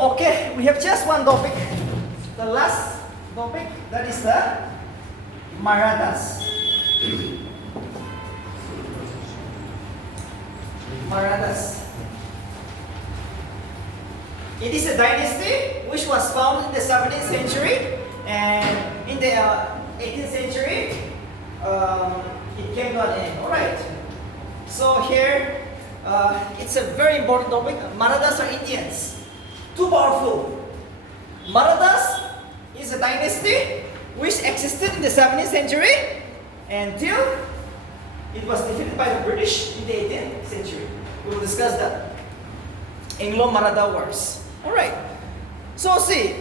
Okay, we have just one topic. The last topic, that is the Marathas. Marathas. It is a dynasty which was founded in the 17th century, and in the 18th century, it came to an end. All right. So here, it's a very important topic. Marathas are Indians. Too powerful. Marathas is a dynasty which existed in the 17th century until it was defeated by the British in the 18th century. We will discuss that. Anglo-Maratha Wars. All right. So see,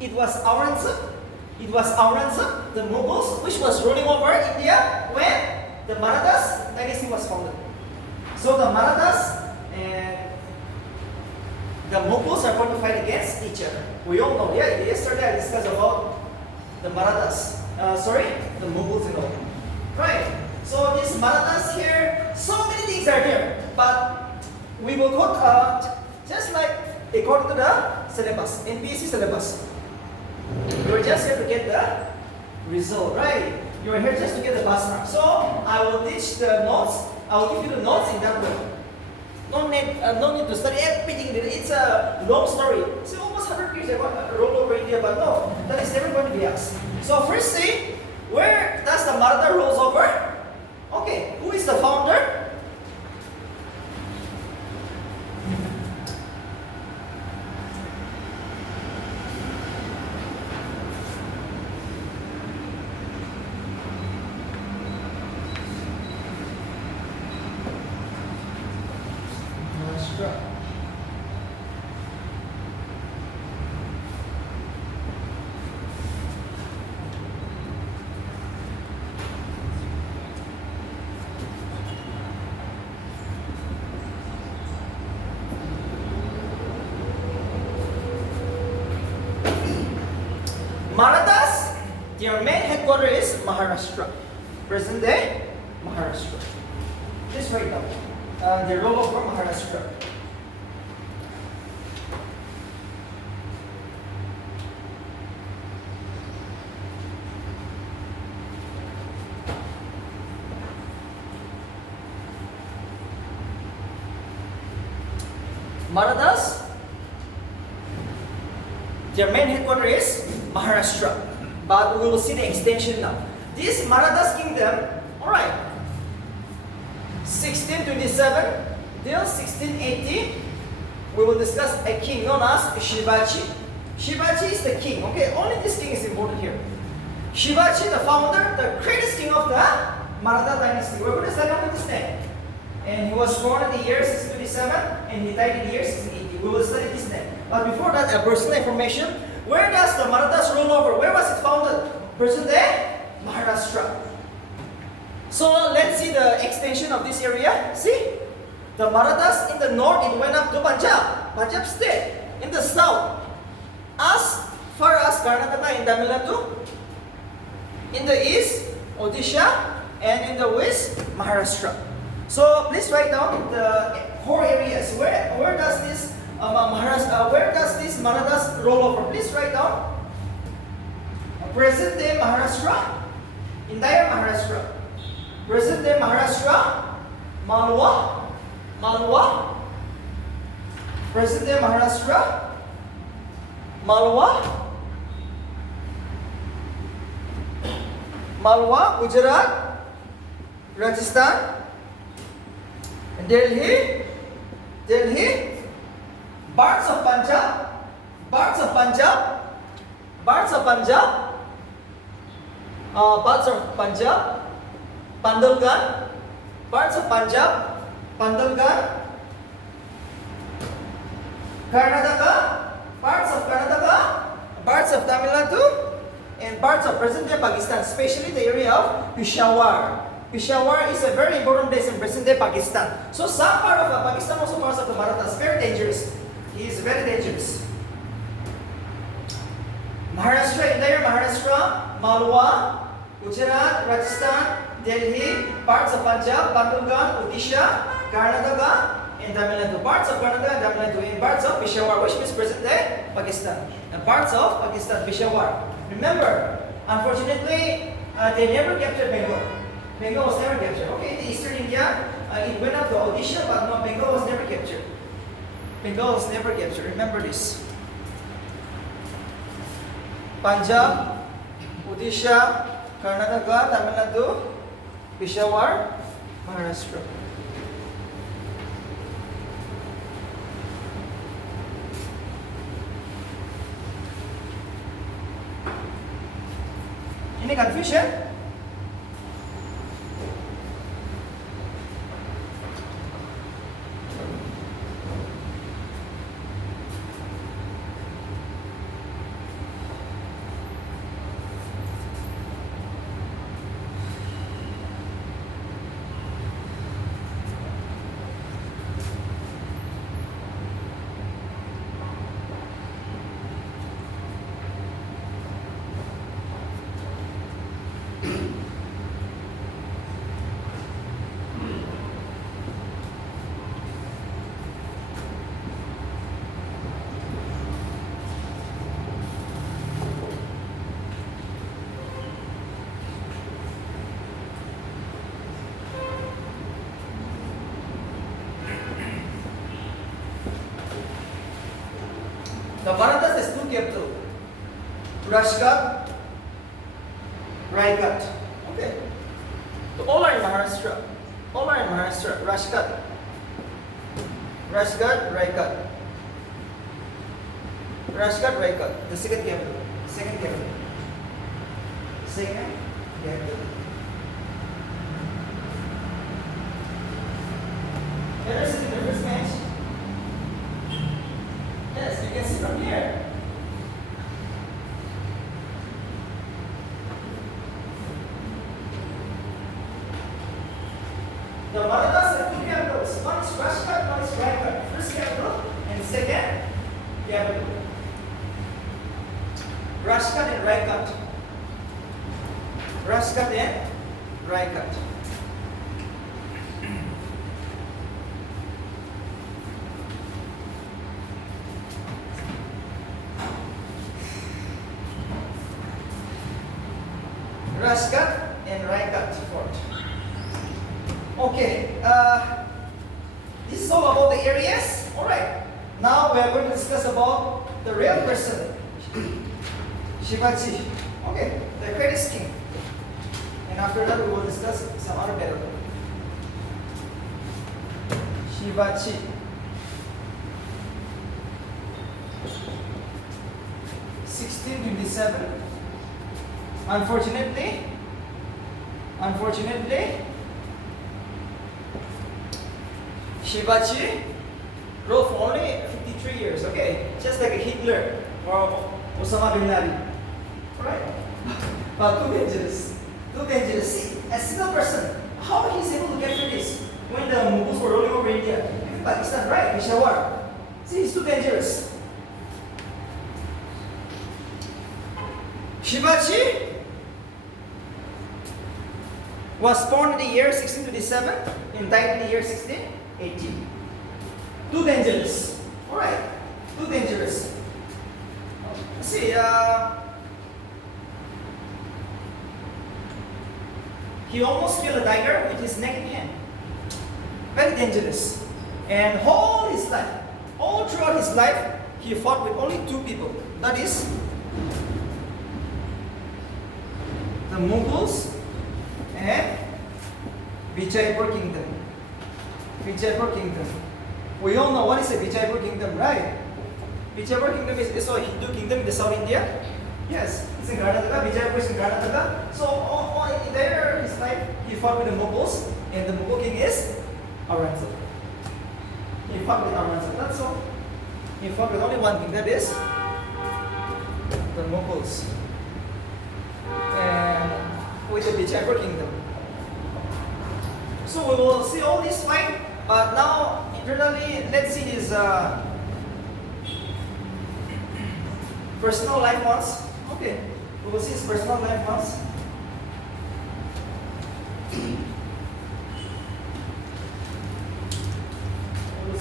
it was Aurangzeb. It was Aurangzeb, the Mughals, which was ruling over India when the Marathas dynasty was founded. So the Marathas and the Mughals are going to fight against each other. We all know. Yeah, yesterday I discussed about the Marathas. The Mughals and all. Right. So these Marathas here, so many things are there, but we will go just like according to the syllabus, NPSC syllabus. You're just here to get the result, right? You're here just to get the pass mark. So I will teach the notes. I will give you the notes in that way. No need to study everything. It's a long story. It's almost 100 years ago, roll over India, but no, that is never going to be asked. So first see, where does the Maratha rolls over? Okay, who is the founder? Marathas, their main headquarters is Maharashtra. Present day, Maharashtra. Just write down. They roll over Maharashtra. Marathas, their main headquarters is Maharashtra, but we will see the extension now. This Marathas kingdom, all right, 1627 till 1680, we will discuss a king known as Shivaji. Shivaji is the king. Okay, only this king is important here. Shivaji, the founder, the greatest king of the Maratha dynasty. We're going to start off with his name. And he was born in the year 1627 and he died in the year 1680. We will study his name. But before that, a personal information. Where does the Marathas rule over? Where was it founded? Present day, Maharashtra. So let's see the extension of this area. See, the Marathas in the north, it went up to Punjab state. In the south, as far as Karnataka in Tamil Nadu. In the east, Odisha, and in the west, Maharashtra. So please write down the core areas. Where does this Marathas roll over? Please write down. Present day Maharashtra, entire Maharashtra. Present day Maharashtra, Malwa. Present day Maharashtra, Malwa, Gujarat, Rajasthan, Delhi, parts of Punjab, Pandalgan, parts of Punjab, Pandalgan, Karnataka, parts of Tamil Nadu, and parts of present-day Pakistan, especially the area of Peshawar. Peshawar is a very important place in present-day Pakistan. So some part of Pakistan, also parts of the Marathas, very dangerous. He is very dangerous. Maharashtra, entire Maharashtra, Malwa, Gujarat, Rajasthan, Delhi, parts of Punjab, Bandhugan, Odisha, Karnataka, in Tamil Nadu. Parts of Karnataka and Tamil Nadu. In parts of Peshawar, which means present day Pakistan. And parts of Pakistan, Peshawar. Remember, unfortunately, they never captured Bengal. Bengal was never captured. Okay, in Eastern India, it went up to Odisha, but no, Bengal was never captured. Bengal was never captured. Remember this. Punjab, Odisha, Karnataka, Tamil Nadu, Peshawar, Maharashtra. Any confusion? The Marathas has two capital, Rashghat, Raighat. Okay. So all are in Maharashtra. All are in Maharashtra. Rashghat, Raighat. Rashghat, Raighat. The second capital. Second capital. Second capital. Let us see the first match. Yes, you can see from here. The Marathas have two capitals. One is Rashghat, one is Raighat. First capital and second capital. Rashghat and Raighat. Rashghat and Raighat. Rashghat and Raighat fort. Okay, this is all about the areas. Alright, now we are going to discuss about the real person, Shivaji. Okay, the greatest king. And after that, we will discuss some other battle. Shivaji. (1627). Unfortunately, Shivaji ruled for only 53 years, okay? Just like Hitler or Osama bin Laden. Alright? But too dangerous. Too dangerous. See, a single person, how he's able to capture this when the Mughals were rolling over India? Even Pakistan, right? Peshawar. See, he's too dangerous. Shivaji was born in the year 1627 and died in the year 1618. Too dangerous. Alright, too dangerous. See, he almost killed a tiger with his naked hand. Very dangerous. And all his life, all throughout his life, he fought with only two people. That is the Mughals and Vijaipur kingdom. Vijaipur kingdom. We all know what is a Vijaipur kingdom, right? Vijaipur kingdom is a Hindu kingdom in the South India. Yes, it's in Karnataka. Vijaipur is in Karnataka. So there his life, he fought with the Mughals, and the Mughal king is Aurangzeb. He fought with Aurangzeb. That's all. He fought with only one king, that is the Mughals. And with the Vijaipur kingdom. So we will see all this fight, but now internally, let's see his personal life once. Okay, we will see his personal life once. We will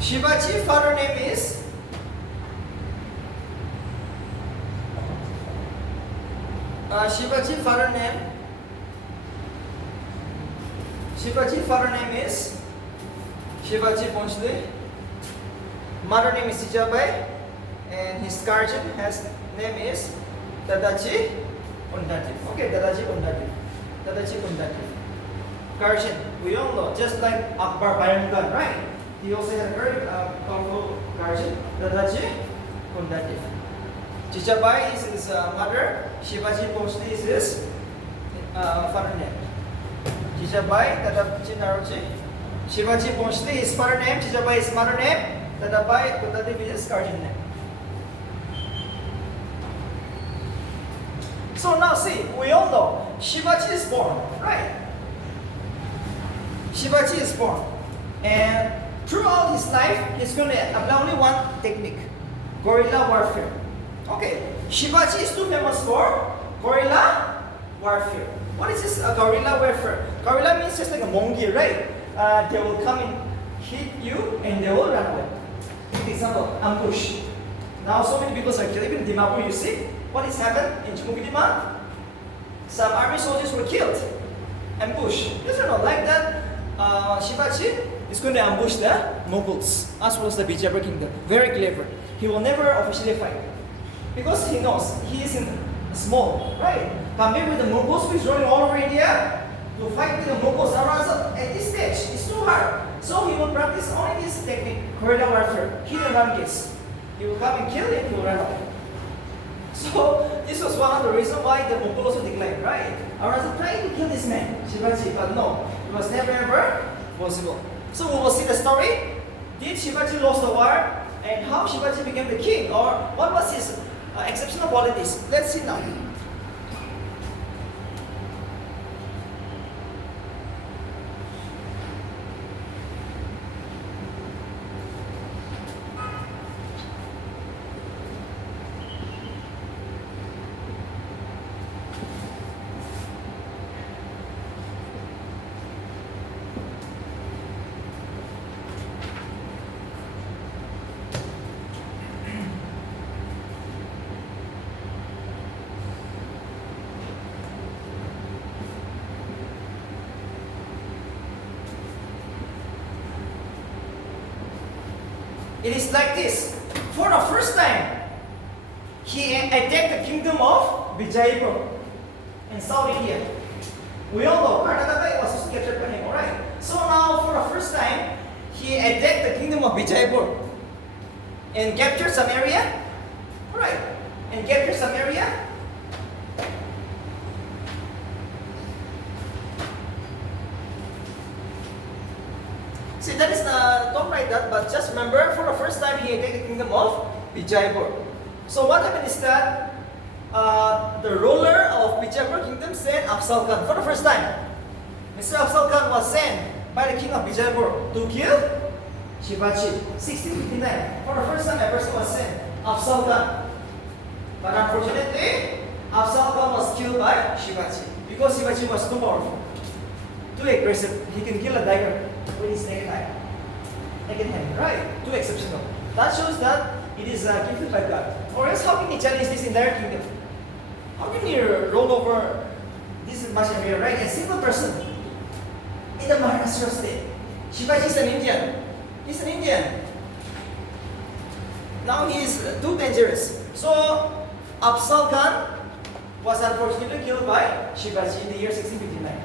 Shivaji's father name is Shivaji's father name is Shivaji Bhonsle. Mother name is Jijabai, and his guardian name is Dadaji Undati. Okay, Dadaji Undati. Guardian, we all know, just like Akbar Bayangkan, right? He also had a very powerful guardian, Dadaji Undati. Jijabai is his mother. Shivaji Bhonsle is his father name. Jijabai, Dadaji Naroji. Shivaji Bhonsle, his father name. Jijabai, his mother name. Dadabai Undati is his guardian name. So now see, we all know Shivaji is born, right? Shivaji is born, and throughout his life, he's going to apply only one technique: guerrilla warfare. Okay, Shivaji is too famous for guerrilla warfare. What is this guerrilla warfare? Guerrilla means just like a monkey, right? They will come and hit you and they will run away. For example, ambush. Now so many people are killed. Even in Dimapur, you see what has happened in Chumukidima? Some army soldiers were killed. Ambush. You know, like that. Shivaji is going to ambush the Mughals as well as the Bijapur kingdom. Very clever. He will never officially fight because he knows he is small, right? Compared with the Mughals who is running all over India, to fight with the Mughals at this stage is too hard. So he will practice only this technique, guerrilla warfare, hit and run case. He will come and kill him, he will run away. So this was one of the reasons why the Mughals also declined, right? Aurangzeb tried to kill this man, Shivaji, but no, it was never ever possible. So we will see the story. Did Shivaji lose the war, and how Shivaji became the king, or what was his exceptional qualities? Let's see now. It is like this. For the first time, he attacked the kingdom of Vijayapur in South India. We all know Karnataka was also captured by him, alright? So now, for the first time, he attacked the kingdom of Vijayapur and captured some area. Alright, and captured some area. See, that is don't write that, but just remember, for the first time, he attacked the kingdom of Vijayapur. So what happened is that the ruler of Vijayapur kingdom sent Afzal Khan for the first time. Mr. Afzal Khan was sent by the king of Vijayapur to kill Shivaji. 1659. For the first time, a person was sent, Afzal Khan. But unfortunately, Afzal Khan was killed by Shivaji because Shivaji was too powerful, too aggressive. He can kill a tiger with his naked eye, naked hand, right? Too exceptional. That shows that it is gifted by God. Or else, how can he challenge this entire kingdom? How can he roll over this much area, right? A single person in the Maharashtra state. Shivaji is an Indian. He's an Indian. Now he is too dangerous. So, Afzal Khan was unfortunately killed by Shivaji in the year 1659.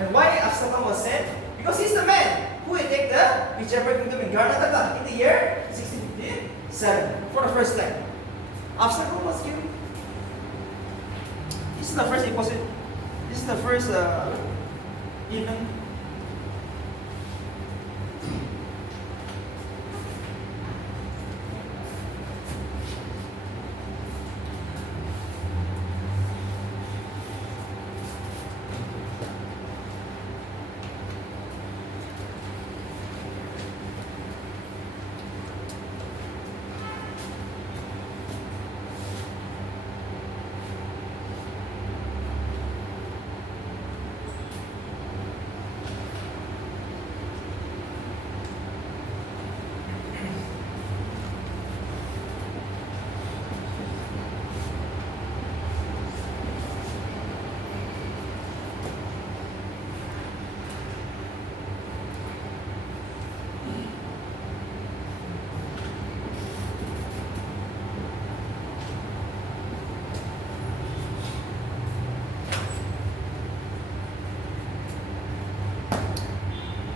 And why Afzal Khan was sent? Because he's the man who attacked the Vijayapur kingdom in Karnataka in the year 1657 for the first time. Afzal Khan was killed. This is the first deposit. This is the first event.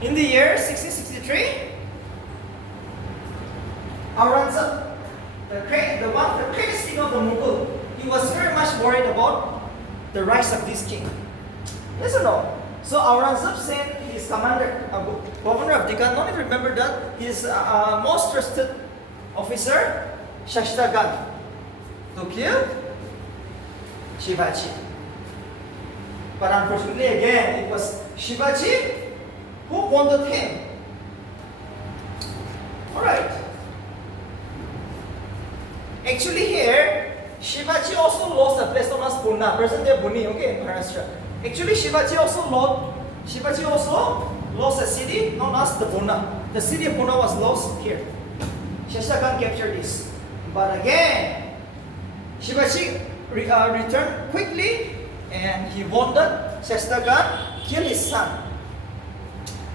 In the year 1663, Aurangzeb, the greatest king of the Mughal, he was very much worried about the rise of this king. Yes or no? So Aurangzeb sent his commander, governor of Deccan, don't you remember that? His most trusted officer, Shashtagan, to kill Shivaji. But unfortunately again, it was Shivaji who wounded him. Alright. Actually here, Shivaji also lost a place known as Pune, present day Pune, okay, in Maharashtra. Actually Shivaji also lost a city known as the Pune. The city of Pune was lost here. Shashtakan captured this. But again, Shivaji returned quickly and he wounded Shashtakan, killed his son.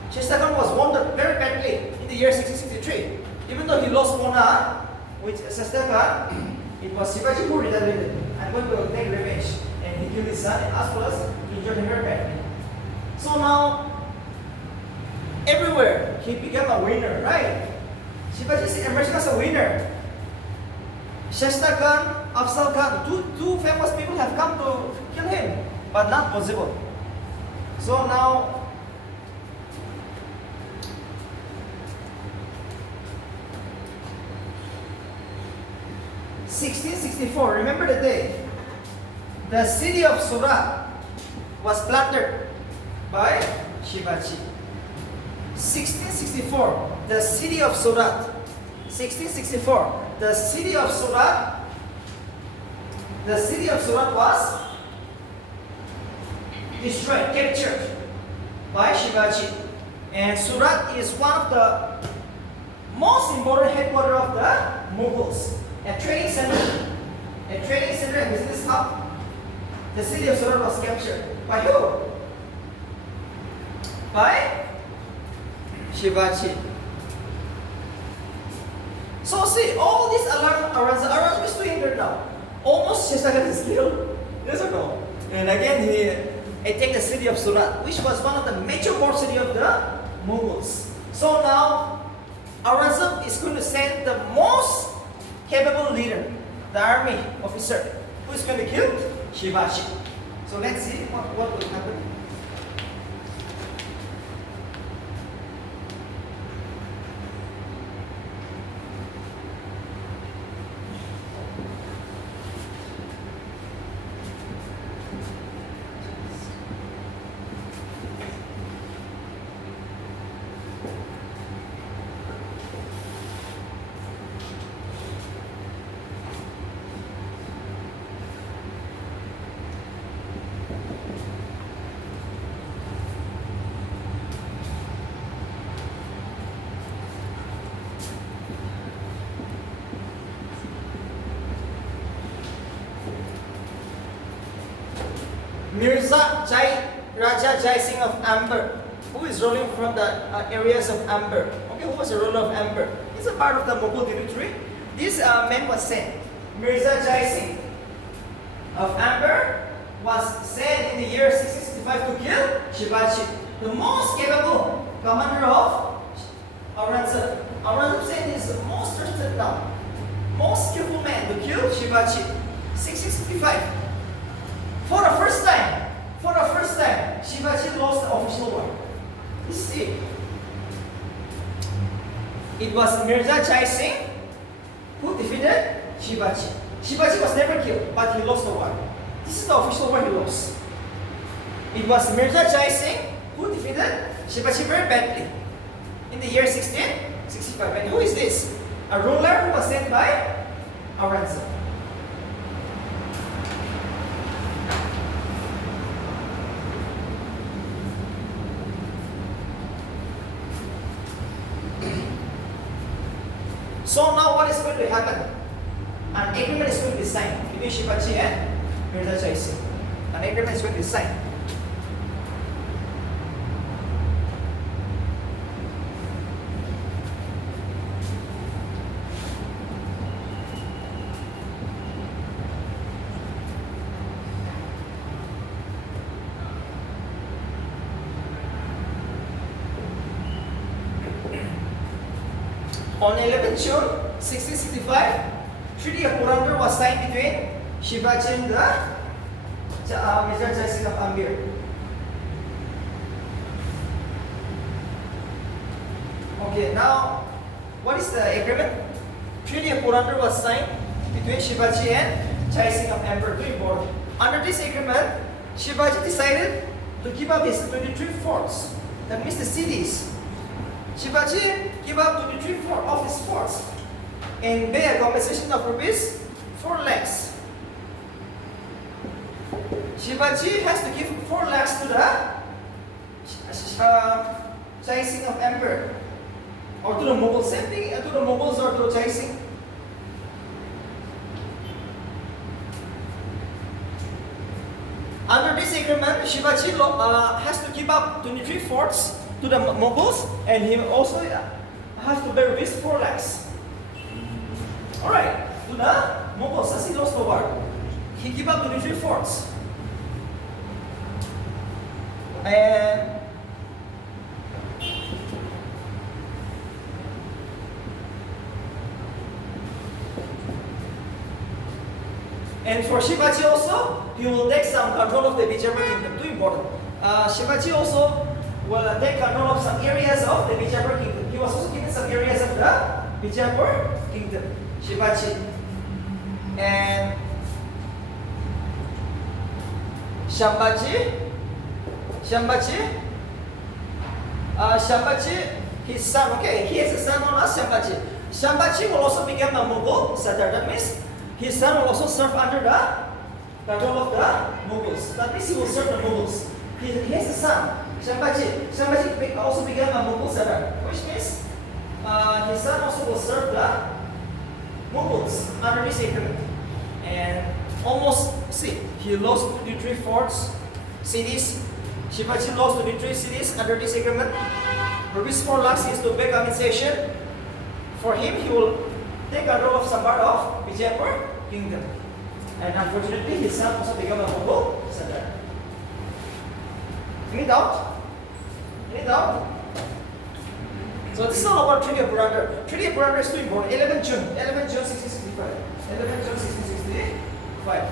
Shashtakan was wounded very badly in the year 1663. Even though he lost Pune with Shashtakan, it was Shivaji who retaliated. I'm going to take revenge. And he killed his son and as well as injured him very badly. So now, everywhere he became a winner, right? Shivaji is emerging as a winner. Shashtakan, Afzal Khan, two famous people have come to kill him, but not possible. So now, (1664). Remember the day. The city of Surat was plundered by Shivaji. 1664. The city of Surat. 1664. The city of Surat. The city of Surat was destroyed, captured by Shivaji. And Surat is one of the most important headquarters of the Mughals. A trading center. A trading center and business hub. The city of Surat was captured. By who? By Shivaji. So see, all these Aurangzeb is still injured now. Almost Shashtakan is killed. Yes or no? And again he attacked the city of Surat, which was one of the major port city of the Mughals. So now Aurangzeb is going to send the most capable leader, the army officer, who is going to kill Shivaji. So let's see what will happen. Raja Jai Singh of Amber, who is ruling from the areas of Amber. Okay, who was the ruler of Amber? He's a part of the Mughal territory. This man was sent. Mirza Jai Singh of Amber was sent in the year 1665 to kill Shivaji, the most capable commander of Aurangzeb. Aurangzeb sent his most trusted now, most skillful man to kill Shivaji. 1665. For the first time, Shivaji lost the official war. You see, it was Mirza Jai Singh who defeated Shivaji. Shivaji was never killed, but he lost the war. This is the official war he lost. It was Mirza Jai Singh who defeated Shivaji very badly in the year 1665. And who is this? A ruler who was sent by Aurangzeb. So now what is going to happen? An agreement is going to be signed between Shivaji and Mirza Jai Singh. An agreement is going to be signed. On 11 June 1665, Treaty of Purandar was signed between Shivaji and the Major Jai Singh of Ambir. Okay, now what is the agreement? Treaty of Purandar was signed between Shivaji and Jai Singh of Ambir. Very important. Under this agreement, Shivaji decided to give up his 23 forts. That means the cities. Shivaji gave up 23 of his forts and pay a compensation of rupees 4 lakhs. Shivaji has to give 4 lakhs to the Jai Singh of Ambir, or to the Mughals. Same thing to the Mughals or to Jai Singh. Under this agreement, Shivaji has to give up 23 forts to the Mughals, and he also has to pay rupees 4 lakhs. Alright, to the Mughals, as he lost the war, he gave up 23 forts. And for Shivaji also, he will take some control of the Bijapur kingdom. Too important. Shivaji also will take control of some areas of the Bijapur kingdom. He was also given some areas of the Bijapur kingdom. Shivaji. And Shambhaji, his son, okay, he has a son known as Shambhaji. Shambhaji will also become a Mughal Sardar. That means his son will also serve under the control of the Mughals. That means he will serve the Mughals. He has a son, Shambhaji. Shambhaji also became a Mughal Sardar, which means his son also will serve the Mughals under this agreement. And almost, see, he lost 23 forts, cities. Shivaji lost 23 cities under this agreement. Rupees 4 lakhs is to pay compensation. For him, he will take control of some part of Bijapur kingdom. And unfortunately, his son also became a Mughal Sardar. Any doubt? Any doubt? So this is all about Treaty of Purandar. Treaty of Purandar is too important. 11 June 1665. 11 June 1665.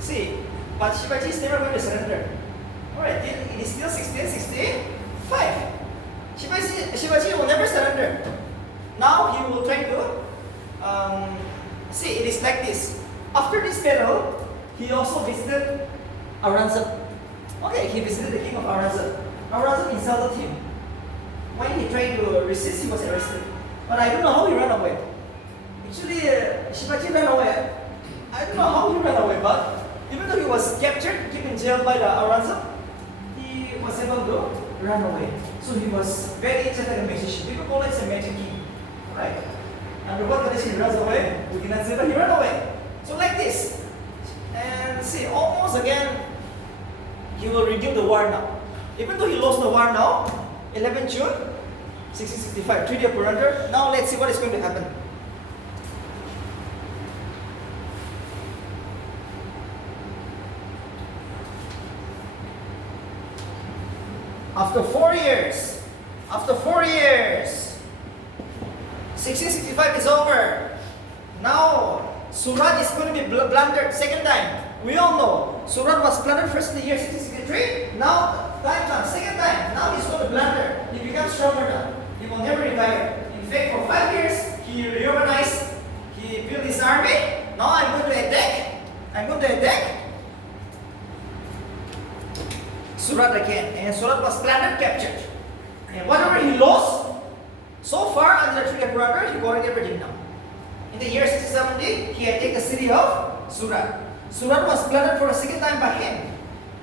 See, but Shivaji is never going to surrender. Alright, it is still 1665. Shivaji will never surrender. Now he will try to, see, it is like this. After this battle, he also visited Aurangzeb. Okay, he visited the king of Aurangzeb. Aurangzeb insulted him. When he tried to resist, he was arrested. But I don't know how he ran away. Actually, Shivaji ran away. I don't know how he ran away, but even though he was captured, kept in jail by the Aurangzeb, he was able to run away. So he was very just like a magician. People call it a magic king. Right? Under what condition he runs away? We cannot say that he ran away. So like this. And see, almost again, he will renew the war now. Even though he lost the war now, 11 June 1665, Treaty of Purandar. Now let's see what is going to happen. After 4 years, 1665 is over. Now, Surat is going to be plundered second time. We all know, Surat was plundered first in the year 1663. Now, time comes, second time. Now he's going to plunder. He becomes stronger now. He will never retire. In fact, for 5 years, he reorganized, he built his army, counterattack Surat again, and Surat was plundered, captured. And whatever he lost so far under the treaty of Purandur, he got everything now. In the year 1670, he had taken the city of Surat. Surat was plundered for a second time by him.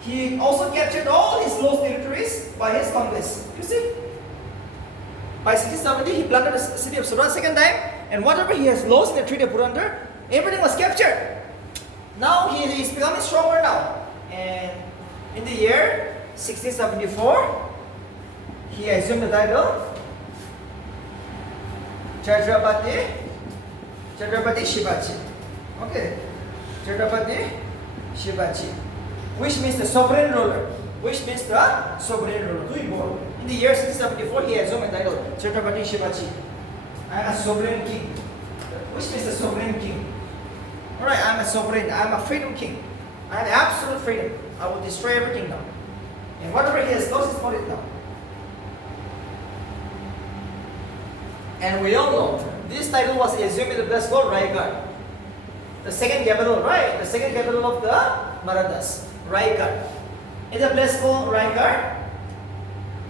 He also captured all his lost territories by his conquest. You see? By 1670, he plundered the city of Surat second time, and whatever he has lost in the treaty of Purandur, everything was captured. Now he is becoming stronger now. And in the year 1674, he assumed the title Chhatrapati Shivaji. Okay, Chhatrapati Shivaji, which means the sovereign ruler. Which means the sovereign ruler. In the year 1674, he assumed the title Chhatrapati Shivaji. I am a sovereign king. Which means the sovereign king. Alright, I am a sovereign. I am a freedom king. I have absolute freedom. I will destroy everything now. And whatever he has lost is for it now. And we all know this title was assumed in the place called Raigad. The second capital, right? The second capital of the Marathas. Raigad. In the place called Raigad.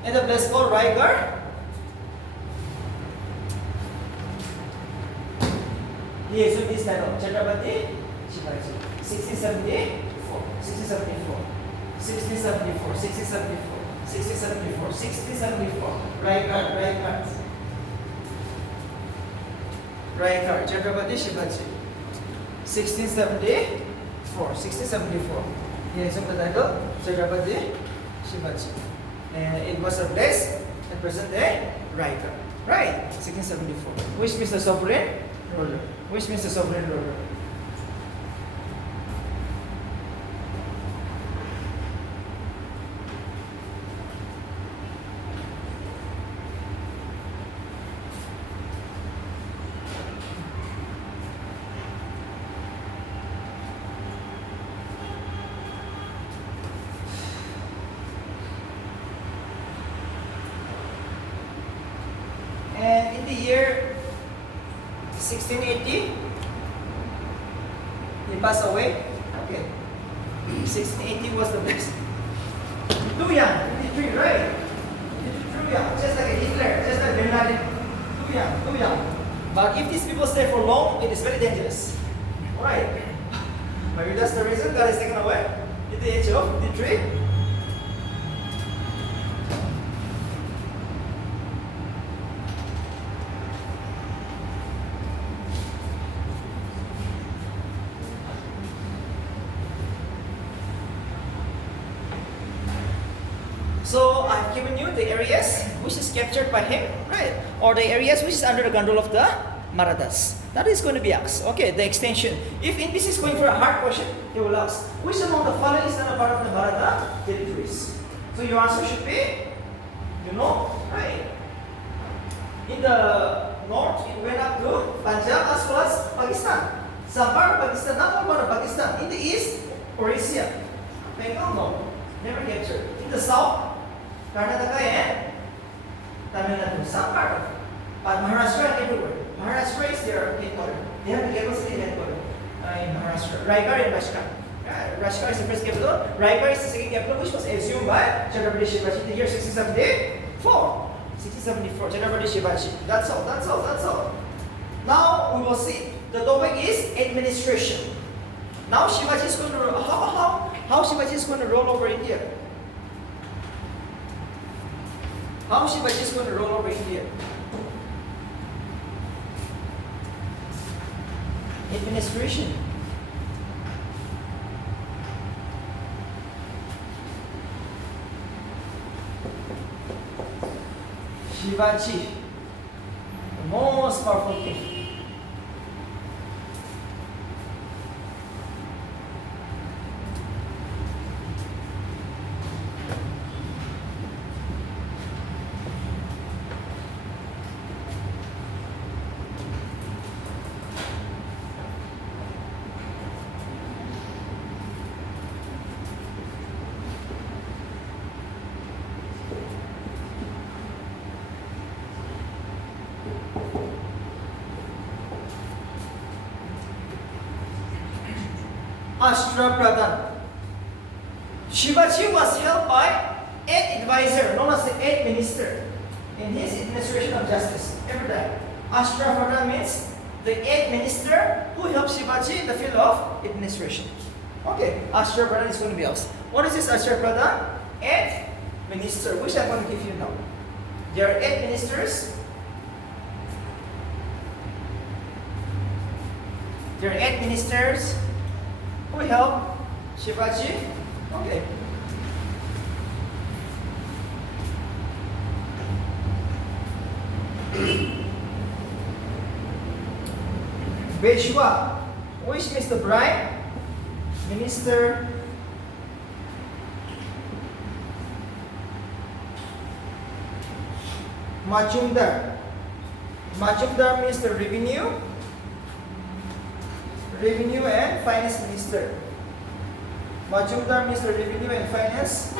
In the place called Raigad. He assumed this title, Chhatrapati Shivaji. 1674, 1674, 1674, 1674, 1674, 1674. Raigad. Raigad, Chhatrapati Shivaji. 1674, 1674. He assumed the title Chhatrapati Shivaji. And it was a place at present day Raigad. Right, 1674. Which means the sovereign ruler. Which means the sovereign ruler. And in the year 1680, he passed away. Okay. 1680 was the best. Too young, 53, right? Too young, just like Hitler, just like Bin Laden. Too young. But if these people stay for long, it is very dangerous. Alright. Maybe that's the reason God is taken away at the age of 53. So I've given you the areas which is captured by him, right? Or the areas which is under the control of the Marathas. That is going to be asked. Okay, the extension. If NPC is going for a hard question, they will ask, which among the following is not a part of the Maratha territories? So your answer should be, right? In the north, it went up to Punjab as well as Pakistan. Some part of Pakistan, not all part of Pakistan. In the east, Orissa. Bengal, no. Never captured. In the south, Karnataka and Tamil Nadu, some part of it. But Maharashtra and everywhere. Maharashtra is their headquarters. They have the capital city headquarters in Maharashtra. Raigad and Rajkot. Rajkot is the first capital. Raigad is the second capital, which was assumed by Chhatrapati Shivaji in the year 1674. 1674, Chhatrapati Shivaji. That's all. Now we will see. The topic is administration. Now Shivaji is going to how Shivaji is going to roll over India. How Shivaji is going to roll over India. Administration. Shivaji, the most powerful king. Ashtrapradhan. Shivaji was held by 8th advisor, known as the 8th minister, in his administration of justice. Every time. Ashtrapradhan means the 8th minister who helped Shivaji in the field of administration. Okay, Ashtrapradhan is going to be ours. What is this Ashtrapradhan? 8th minister, which I'm going to give you now. There are 8 ministers. There are 8 ministers who help Shivaji. Okay. Veshwa, which means the bride, minister. Majumdar. Majumdar means the revenue and finance minister. Majumdar means the revenue and finance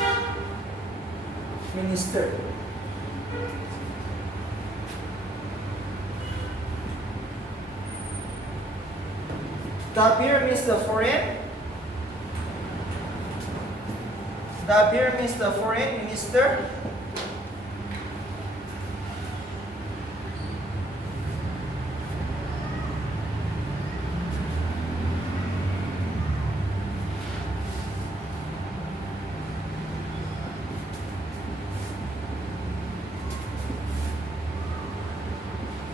minister. Dabir means the foreign. Dabir means the foreign minister.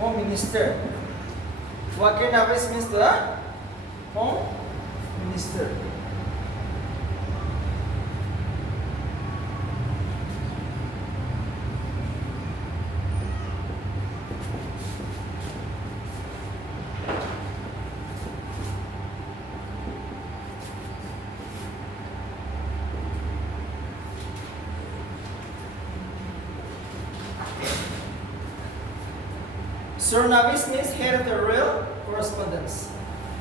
Home minister. Wakil Navis means the home minister. Surnavis means head of the royal correspondence.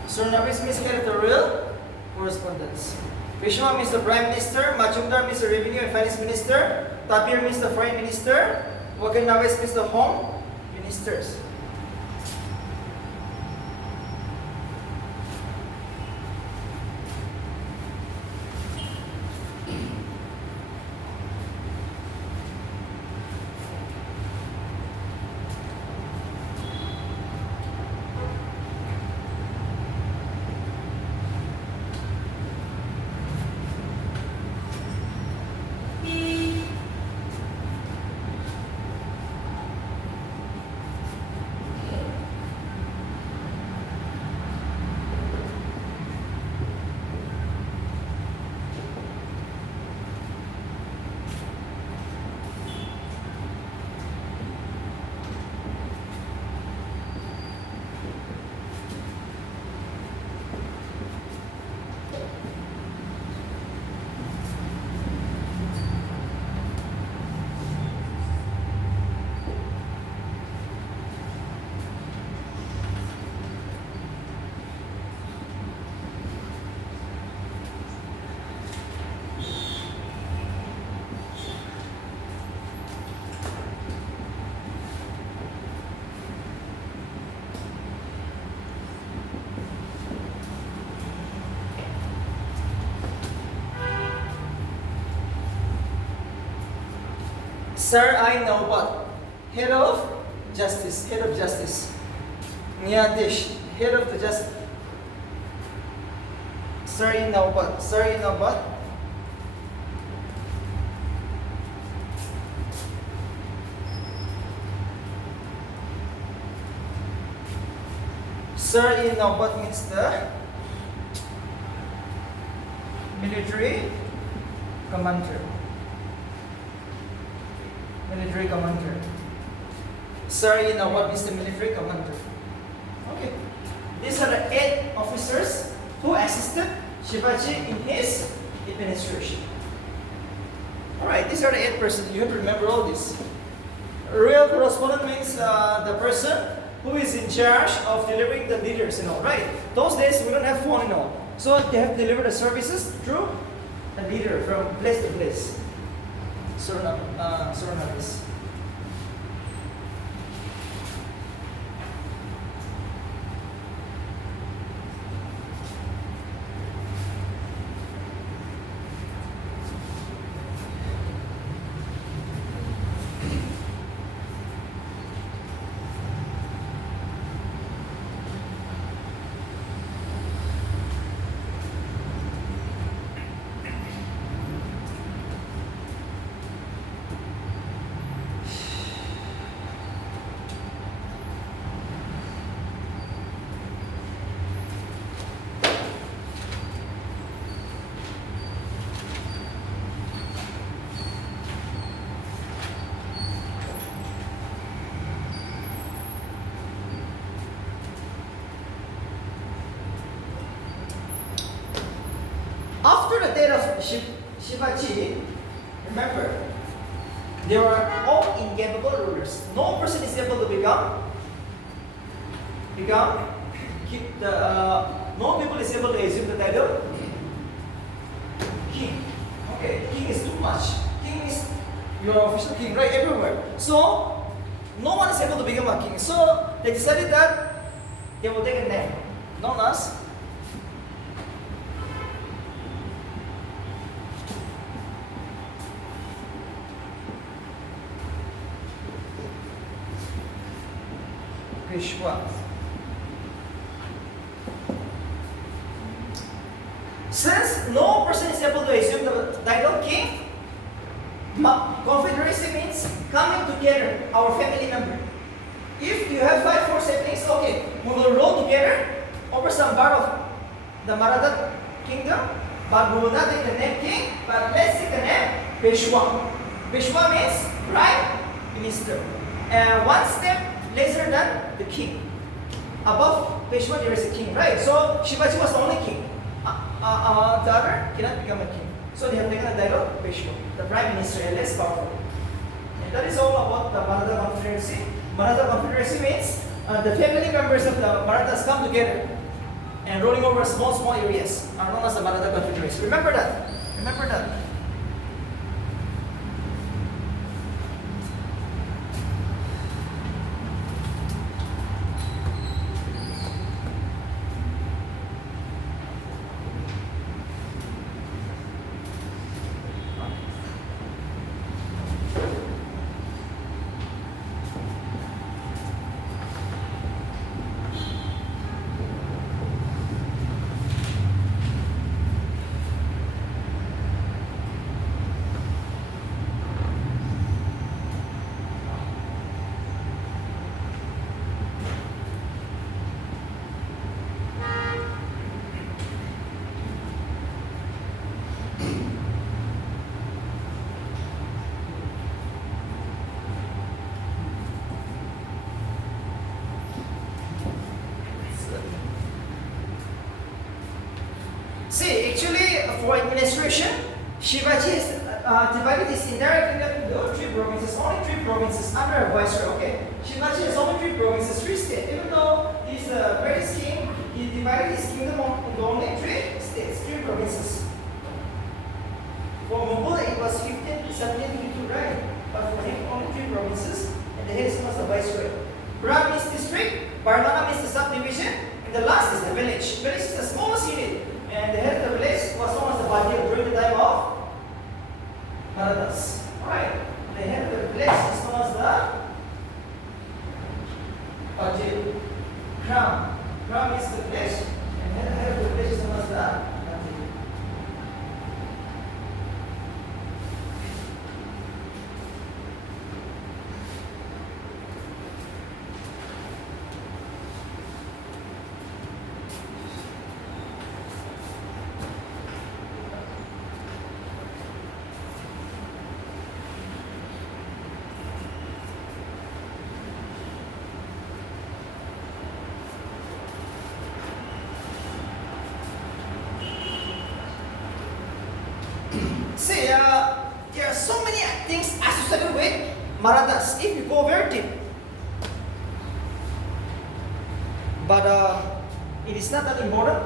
Surnavis means head of the royal correspondence. Vishwa means the prime minister. Majumdar means the revenue and finance minister. Tapir means the foreign minister. Wakil Navis means the home ministers. Sir I Naubat, head of justice, head of justice. Nyadish, head of the justice. Sir I Naubat, Sir I Naubat. Sir I Naubat means the military commander. Military commander. Sir, you know what is the military commander? Okay. These are the 8 officers who assisted Shivaji in his administration. Alright, these are the 8 persons. You have to remember all this. Real correspondent means the person who is in charge of delivering the leaders and all, right? Those days we don't have phone and all. So they have to deliver the services through a leader from place to place. Surnavis. death of Shivaji, remember, they were all incapable rulers. No person is able to become no people is able to assume the title king. Okay, king is too much. King is your official king, right? Everywhere. So no one is able to become a king. So they decided that they will take a name known as Peshwa. Since no person is able to assume the title king, confederacy means coming together, our family member. If you have 4 siblings, okay, we will roll together over some part of the Maratha kingdom, but we will not take the name king, but let's take the name Peshwa. Peshwa means prime minister. And one step lesser than the king. Above Peshwa there is a king, right? So Shivaji was the only king. The other cannot become a king. So they have taken the title Peshwa, the prime minister, and less powerful. And that is all about the Maratha Confederacy. Maratha Confederacy means the family members of the Marathas come together and rolling over small areas are known as the Maratha Confederacy. Remember that. Remember that. See, actually, for administration, Shivaji has divided his entire kingdom into 3 provinces, only 3 provinces under a viceroy. Okay, Shivaji has only 3 provinces, 3 states. Even though he's the greatest king, he divided his kingdom into only 3 states, 3 provinces. For Mughal, it was 1752, right? But for him, only 3 provinces, and the head is known as the viceroy. Bram means district, Barnana means the subdivision, and the last is the village. Village is the smallest unit. And the head of the village was known as the Bajil during the time of Marathas. Alright. The head of the village is known as the Bajil. Crown. Crown is the village, and the head of the village is known as the Bajil. See, there are so many things associated with Marathas if you go very deep. But it is not that important.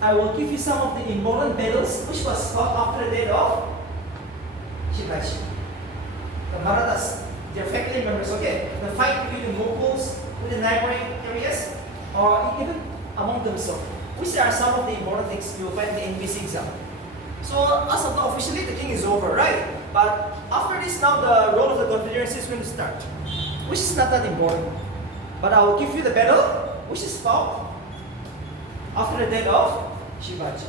I will give you some of the important battles which was fought after the death of Shivaji. The Marathas, their family members, okay? The fight between the Mughals with the neighboring areas, or even among themselves. Which are some of the important things you will find in the NPC exam. So as of now, officially the king is over, right? But after this, now the role of the confederacy is going to start, which is not that important. But I will give you the battle, which is fought after the death of Shivaji.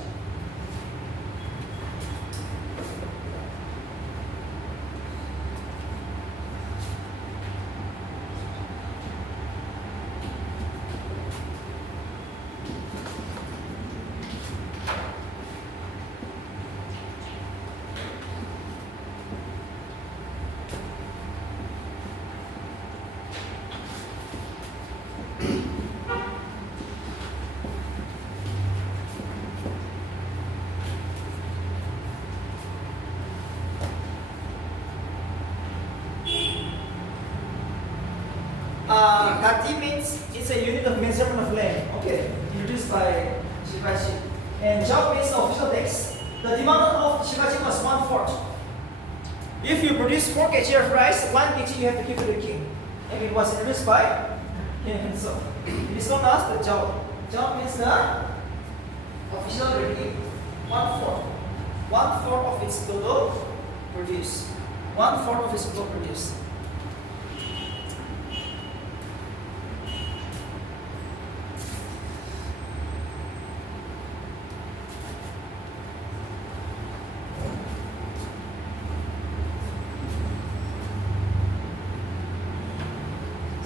Rati means it's a unit of measurement of length. Okay, introduced by Shivaji. And job means official text. The demand of Shivaji was 1/4. If you produce 4 kg of rice, 1 kg you have to give to the king. And it was introduced by king himself. It is known as the job. Job means the official rating. 1/4. 1/4 of its total produce. 1/4 of its total produce.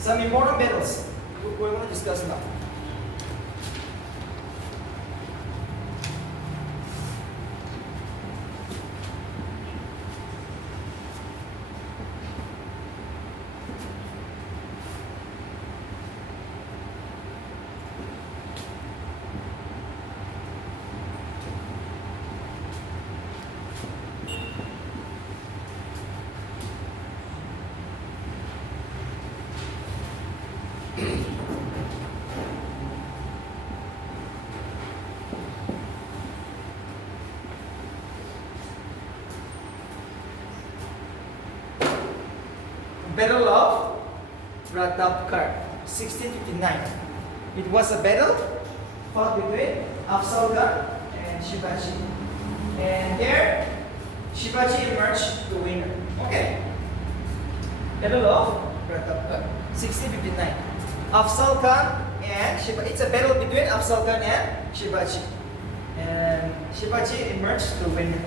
Some important battles we're going to discuss now. Battle of Pratapgarh, 1659. It was a battle fought between Afzal Khan and Shivaji. And there, Shivaji emerged the winner. Okay. Battle of Pratapgarh, 1659. Afzal Khan and Shivaji. It's a battle between Afzal Khan and Shivaji. And Shivaji emerged the winner.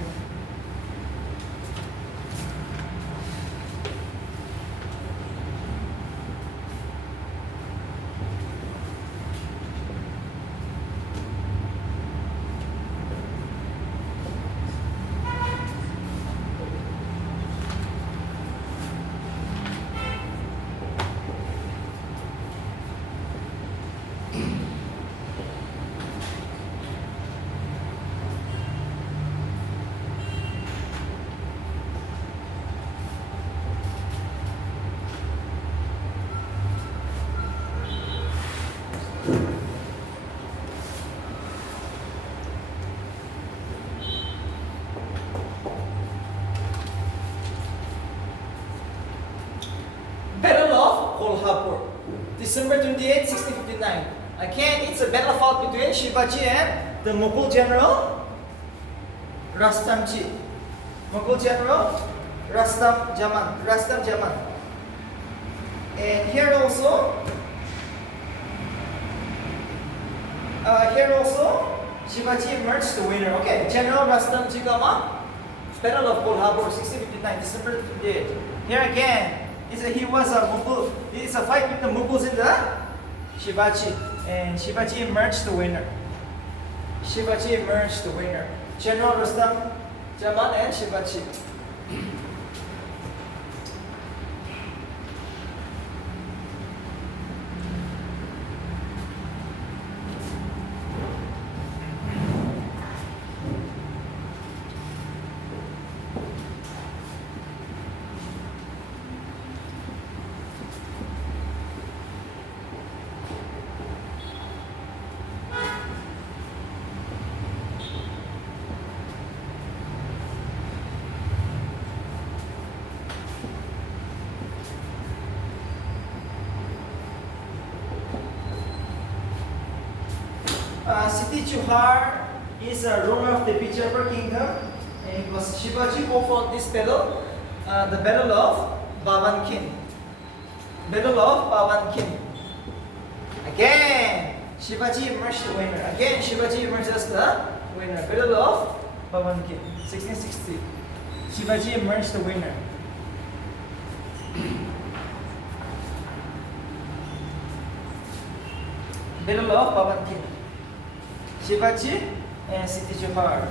December 28, 1659. Again, it's a battle fought between Shivaji and the Mughal general Rustamji. Mughal general Rustam Jaman. And here also, Shivaji emerged the winner. Okay, General Rustamji Gama, Battle of Kolhapur, 1659, December 28. Here again, he was a Mughal. It's a fight with the Mughals in the Shivaji, and Shivaji emerged the winner. General Rustam Jaman and Shivaji. Siti Chuhar is a ruler of the Bijapur kingdom, and it was Shivaji who fought this battle, the Battle of Babankin. Again, Shivaji emerged the winner. As the winner. Battle of Babankin, 1660. Shivaji emerged the winner. Battle of Babankin. Shivaji and Siti Chuhar.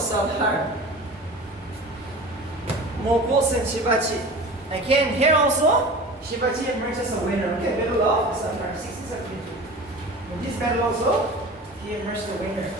Salhar. Mokos and Shibachi. Again, here also, Shibachi emerges a winner. Okay, battle of Salhar, 67. In this battle also, he emerged the winner.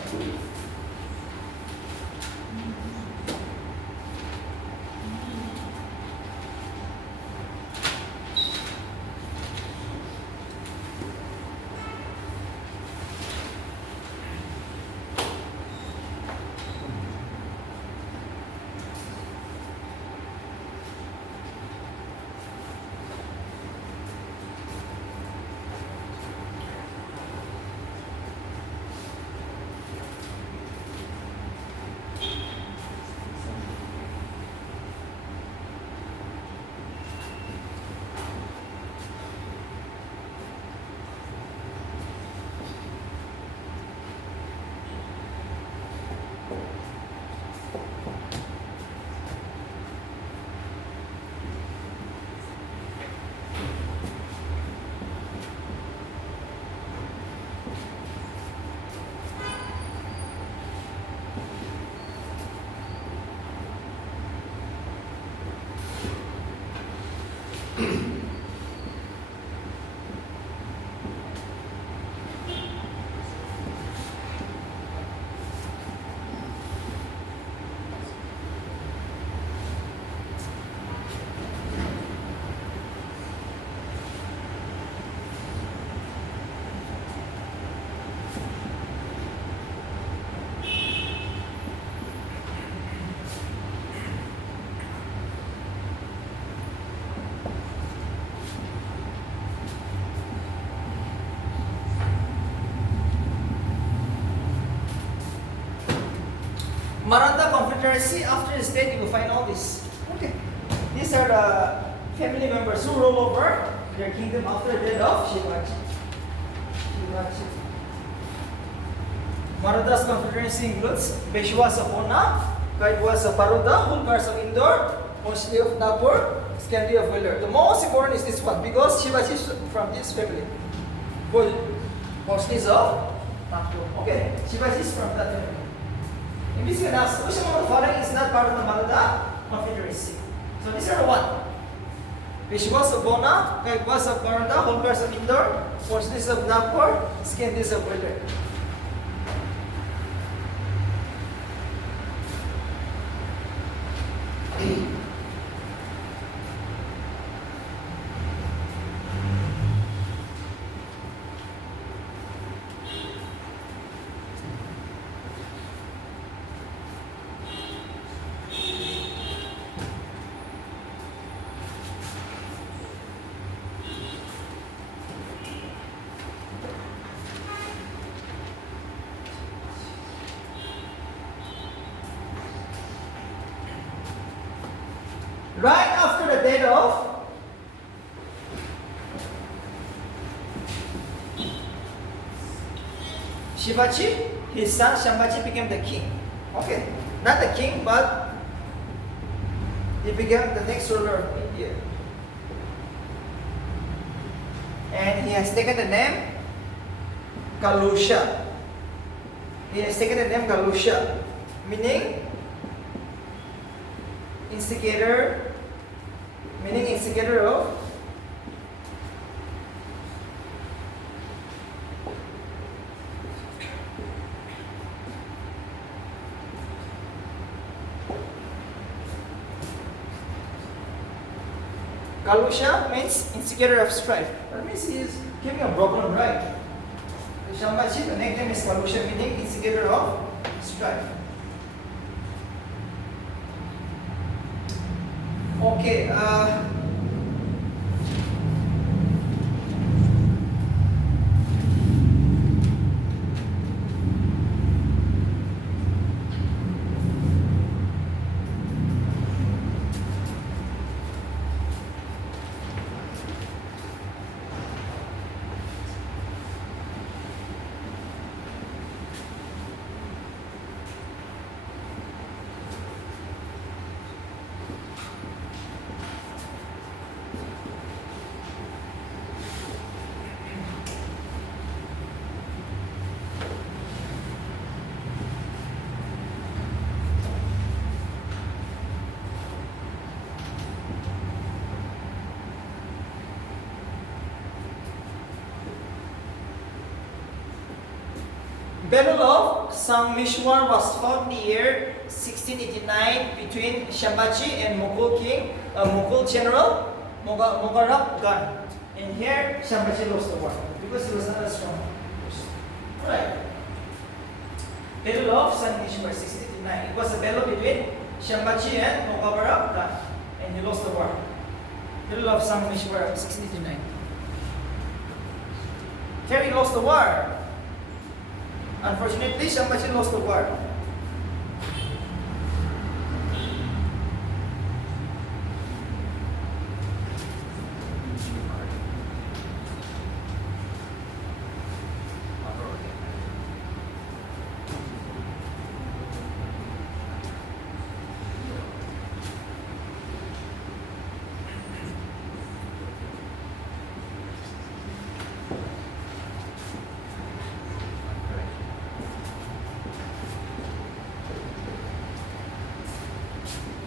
Maratha Confederacy, after his death, you will find all this. Okay. These are the family members who roll over their kingdom after the death of Shivaji. Marathas Confederacy includes Peshwas of Ona, Kaidwas of Baroda, Hulkars of Indore, Mostly of Nagpur, Skandi of Velar. The most important is this one because Shivaji is from this family. Mostly of Nagpur. Okay, Shivaji is from that family. In this case, which among the following is not part of the Maratha Confederacy? So these are the one. Peshwas of Bona, Kaidwas of Baroda, Hulkars of Indore, Mostly of Nagpur, Skandi of Velar. Right after the death of Shivaji, his son Shambhaji became the king. Okay, not the king, but he became the next ruler of India. And he has taken the name Kalusha. He has taken the name Kalusha, meaning instigator of Kalusha means instigator of strife. That means he is giving a problem right. So Shambhaji, the nickname is Kalusha, meaning instigator of strife. Okay, Battle of Sangmishwar was fought in the year 1689 between Shambaji and Mughal general Mubarak Khan. And here Shambaji lost the war because he was not as strong. Alright. Battle of Sangmishwar 1689. It was a battle between Shambaji and Mubarak Khan, and he lost the war. Battle of Sangmishwar 1689. Terry lost the war. Unfortunately, Shambaji lost the war.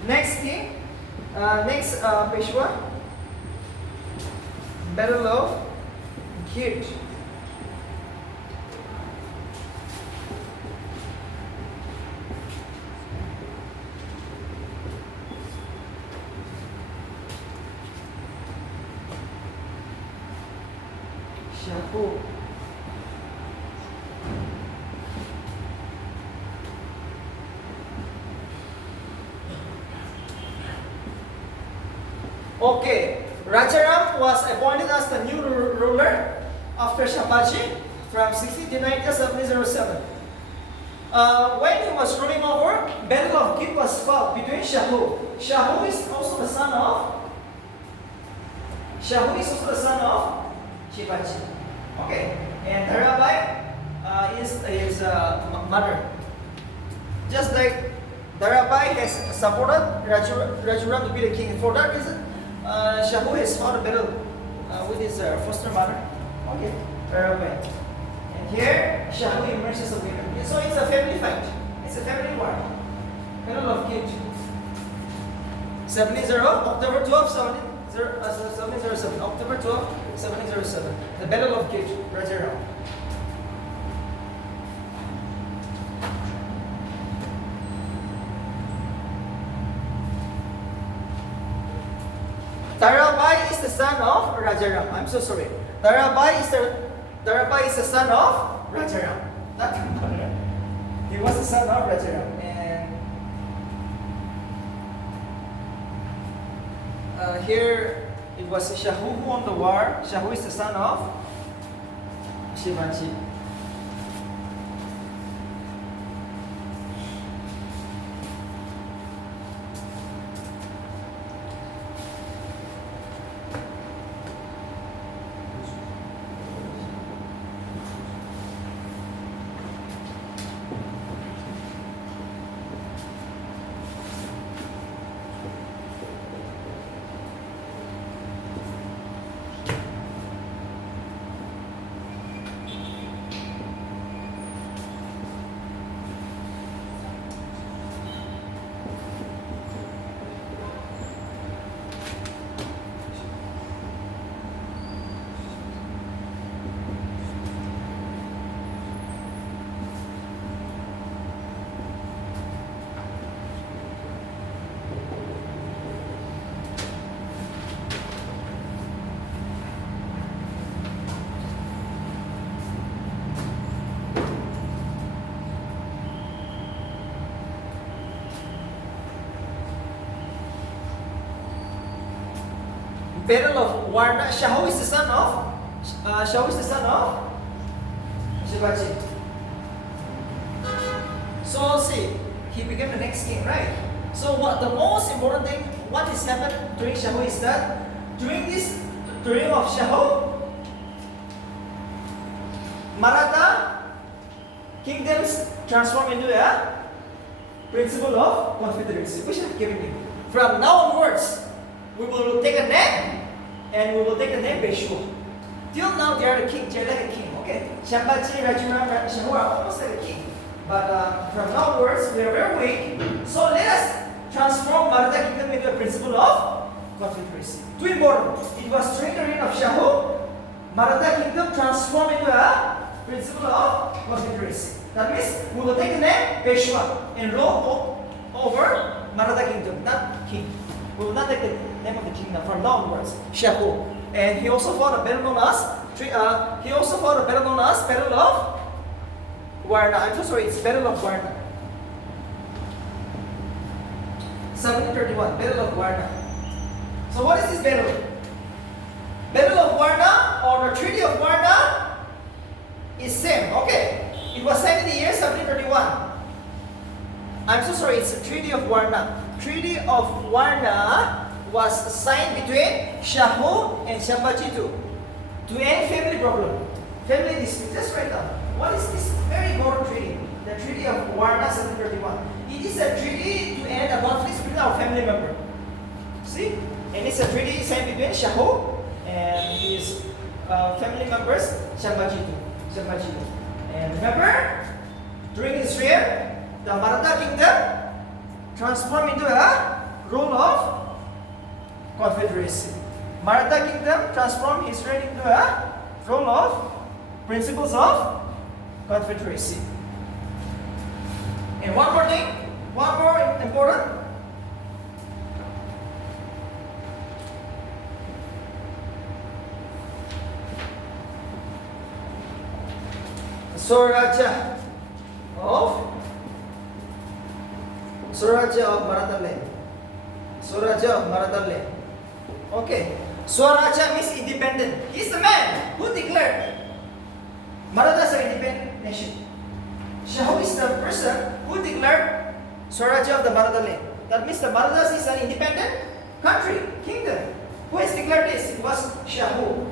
Next king, Peshwa, Battle of Git. Shahu. Okay, Rajaram was appointed as the new ruler after Shambaji from 1609 to 1707. When he was ruling over, Battle of Git was fought between Shahu. Shahu is also the son of Shivaji. Okay, and Dharabai is his mother. Just like Dharabai has supported Rajaram to be the king. For that reason, Shahu has fought a battle with his foster mother. Okay, Dharabai. And here, Shahu emerges as a winner. So it's a family fight. It's a family war. Battle of Git. 7-0, October 12, 1707. October 12, 1707. The Battle of Git, Rajaram. Dharabai is the son of Rajaram. I'm so sorry. Dharabai is the son of Rajaram. Not Rajaram. He was the son of Rajaram. And here it was Shahu who won the war. Shahu is the son of Shivaji. Battle of Warna. Shahu is the son of Shivaji. So see, he became the next king, right? So what the most important thing, what has happened during Shahu is that during this reign of Shahu, Maratha kingdoms transformed into a principle of confederacy, which I have given you. From now onwards, we will take a name, and we will take the name Peshwa. Till now, they are the king. They are like a king. Okay, Shambaji, Rajaram, Shahu are almost like a king. But from now onwards, we are very weak. So let us transform Maratha kingdom into a principle of confederacy. Too important. It was during the reign of Shahu, Maratha kingdom transformed into a principle of confederacy. That means we will take the name Peshwa and rule over Maratha kingdom, not king. We will not take the name of the kingdom from now onwards. Shahu. And he also fought a battle known as Battle of Varna. I'm so sorry, it's Battle of Varna. 1731, Battle of Varna. So what is this battle? Battle of Varna or the Treaty of Varna is same. Okay. It was signed in the year 1731. I'm so sorry, it's the Treaty of Varna. Treaty of Varna was signed between Shahu and Shambhaji to end family problem, family dispute. Just write down. What is this very important treaty? The Treaty of Varna 1731. It is a treaty to end a conflict between our family member. See? And it's a treaty signed between Shahu and his family members, Shambhaji. And remember, during his reign, the Maratha kingdom transformed into a rule of confederacy. Maratha kingdom transformed his reign into a rule of principles of confederacy. And one more thing, one more important. Swarajya of Maratha land. Swarajya of Maratha land. Okay. Swarajya means independent. He is the man who declared Marathas are independent nation. Shahu is the person who declared Swarajya of the Maratha land. That means the Marathas is an independent country, kingdom. Who has declared this? It was Shahu.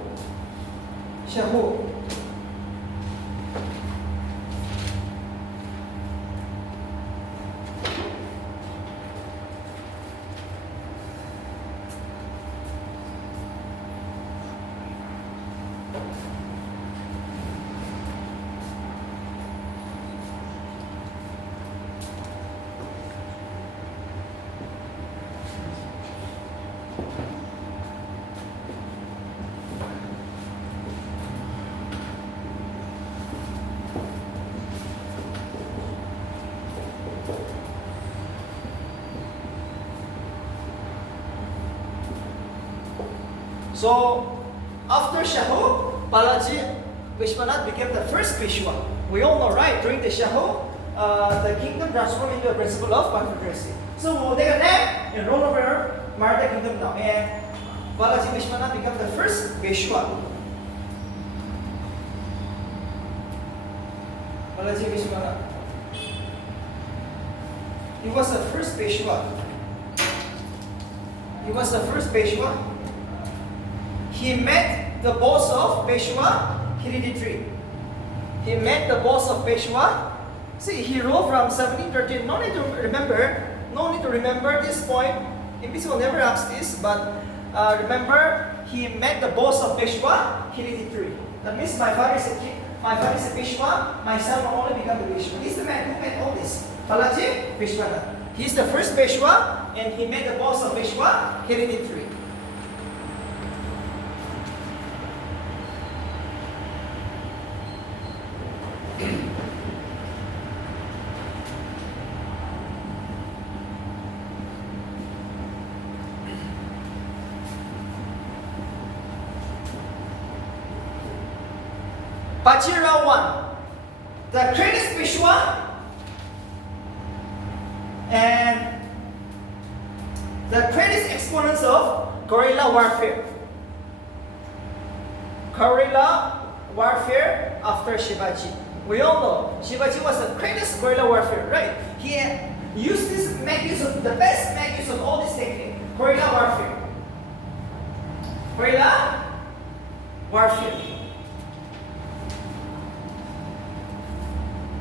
So, after Shahu, Balaji Vishwanath became the first Peshwa. We all know, right? During the Shahu, the kingdom transformed into a principle of confederacy. So, we'll take a name and roll over Maratha kingdom now. And Balaji Vishwanath became the first Peshwa. Balaji Vishwanath. He was the first Peshwa. He met the boss of Peshwa hereditary. See, he ruled from 1713. No need to remember this point. MPC will never ask this, but remember, he met the boss of Peshwa hereditary. That means my father is a Peshwa, my son will only become the Peshwa. He's the man who met all this. Balaji Vishwanath. He's the first Peshwa, and he met the boss of Peshwa hereditary. Bajirao I, the greatest Peshwa and the greatest exponents of guerrilla warfare. After Shivaji. We all know Shivaji was the greatest guerrilla warfare, right? He used the best methods of all this technique, guerrilla warfare.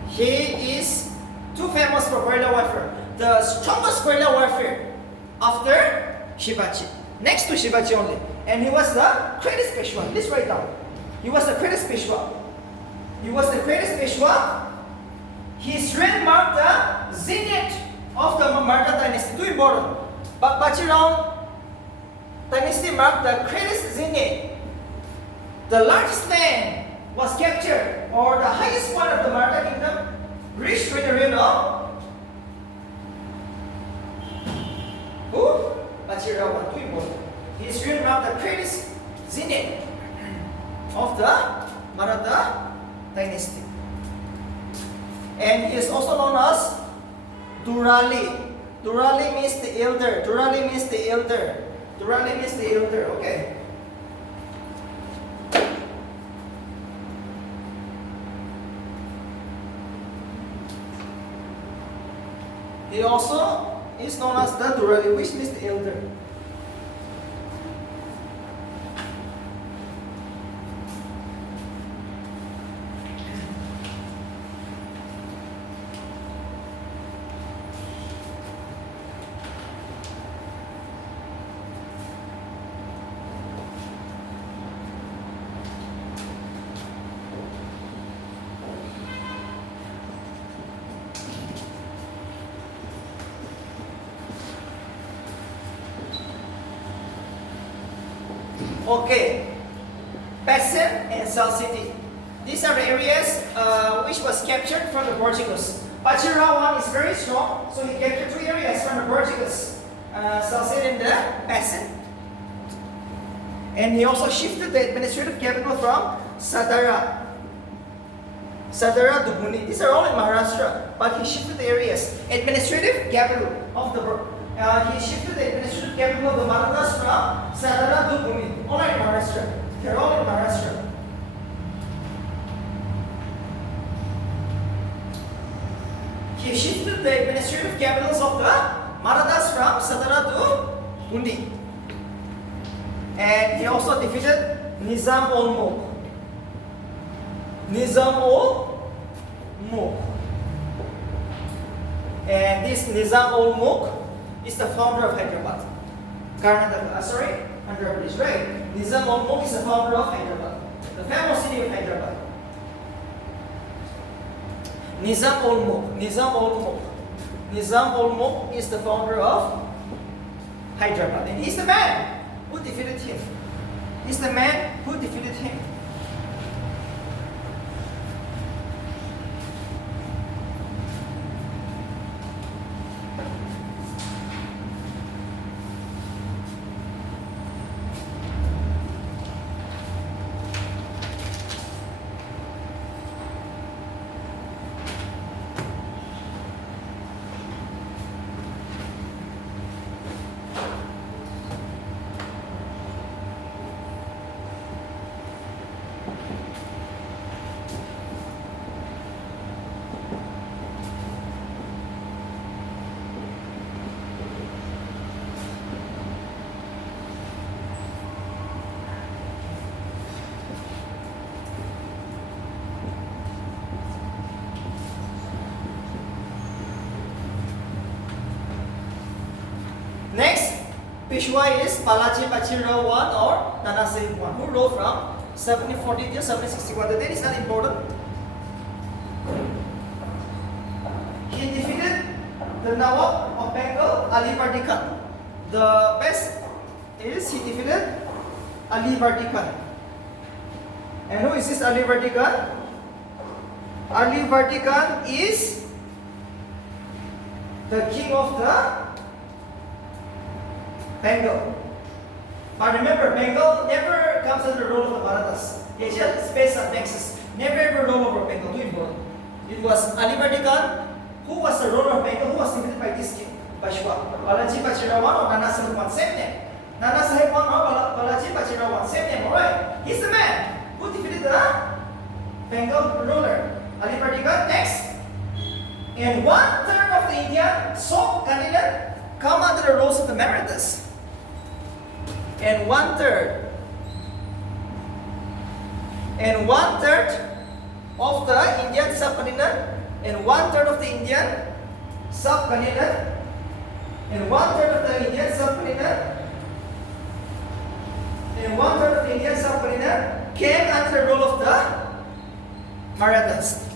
He is too famous for guerrilla warfare. The strongest guerrilla warfare after Shivaji. Next to Shivaji only. And he was the greatest Peshwa. Let's write down. He was the greatest Peshwa. His reign marked the zenith of the Maratha dynasty. Too important. But Bajirao dynasty marked the greatest zenith. The largest land was captured, or the highest point of the Maratha kingdom reached with the reign of who? Bachirawan. Too important. His reign marked the greatest zenith of the Maratha dynasty. And he is also known as Durali. Durali means the elder. Durali means the elder. Durali means the elder. Okay. He also is known as the Durali, which means the elder. Okay, Pessin and Sal City. These are the areas which was captured from the Portuguese. Bachirawan is very strong, so he captured 3 areas from the Portuguese. Sal City and the Pessin. And he also shifted the administrative capital from Satara to Buni. These are all in Maharashtra, but he shifted the areas. Administrative capital of the he shifted the administrative capital of the Marathas from Satara to Buni. All in Maharashtra. They're all in Maharashtra. He shifted the administrative capitals of the Marathas from Satara to Buni. And he also defeated Nizam ul Mulk. And this Nizam ul Mulk is the founder of Hyderabad. Andhra Pradesh, right? Nizam ul Mulk is the founder of Hyderabad, the famous city of Hyderabad. Nizam ul Mulk is the founder of Hyderabad, and he's the man who defeated him. Next, Peshwa is Balaji Bachirawan or Nana Sahib I, who ruled from 1740 to 1761. The date is not important. He defeated the Nawab of Bengal, Ali Vardi Khan. The best is he defeated Ali Vardi Khan. And who is this Ali Vardi Khan? Ali Vardi Khan is the king of the Bengal. But remember, Bengal never comes under the rule of the Marathas. It's just space of nexus. Never ever rule over Bengal. Too important. It was Ali Vardi Khan who was the ruler of Bengal, who was defeated by this king, Peshwa. Balaji Bachirawan or Nana Sahib I, same name. Nana Sahib I or Balaji Bachirawan, same name. Alright. He's the man who defeated the Bengal ruler, Ali Vardi Khan. Next. And 1/3 of the Indian subcontinent come under the rules of the Marathas. And one third of the Indian subcontinent, and 1/3 of the Indian subcontinent, and 1/3 of the Indian subcontinent, and 1/3 of the Indian subcontinent came under the rule of the Marathas.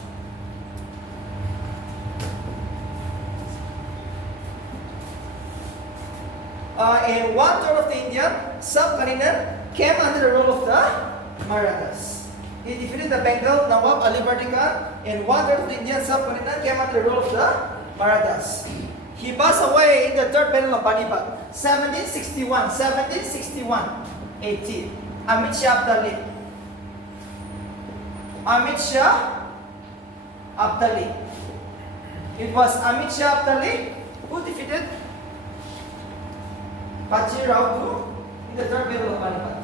And 1/3 of the Indian subcontinent came under the rule of the Marathas. He defeated the Bengal Nawab Ali Berdi Khan, and one-third of the Indian subcontinent came under the rule of the Marathas. He passed away in the Third Battle of Panipat, 1761, 18. Amit Shah Abdali. Amit Shah Abdali. It was Amit Shah Abdali who defeated Baji Rao in the Third Battle of Panipat.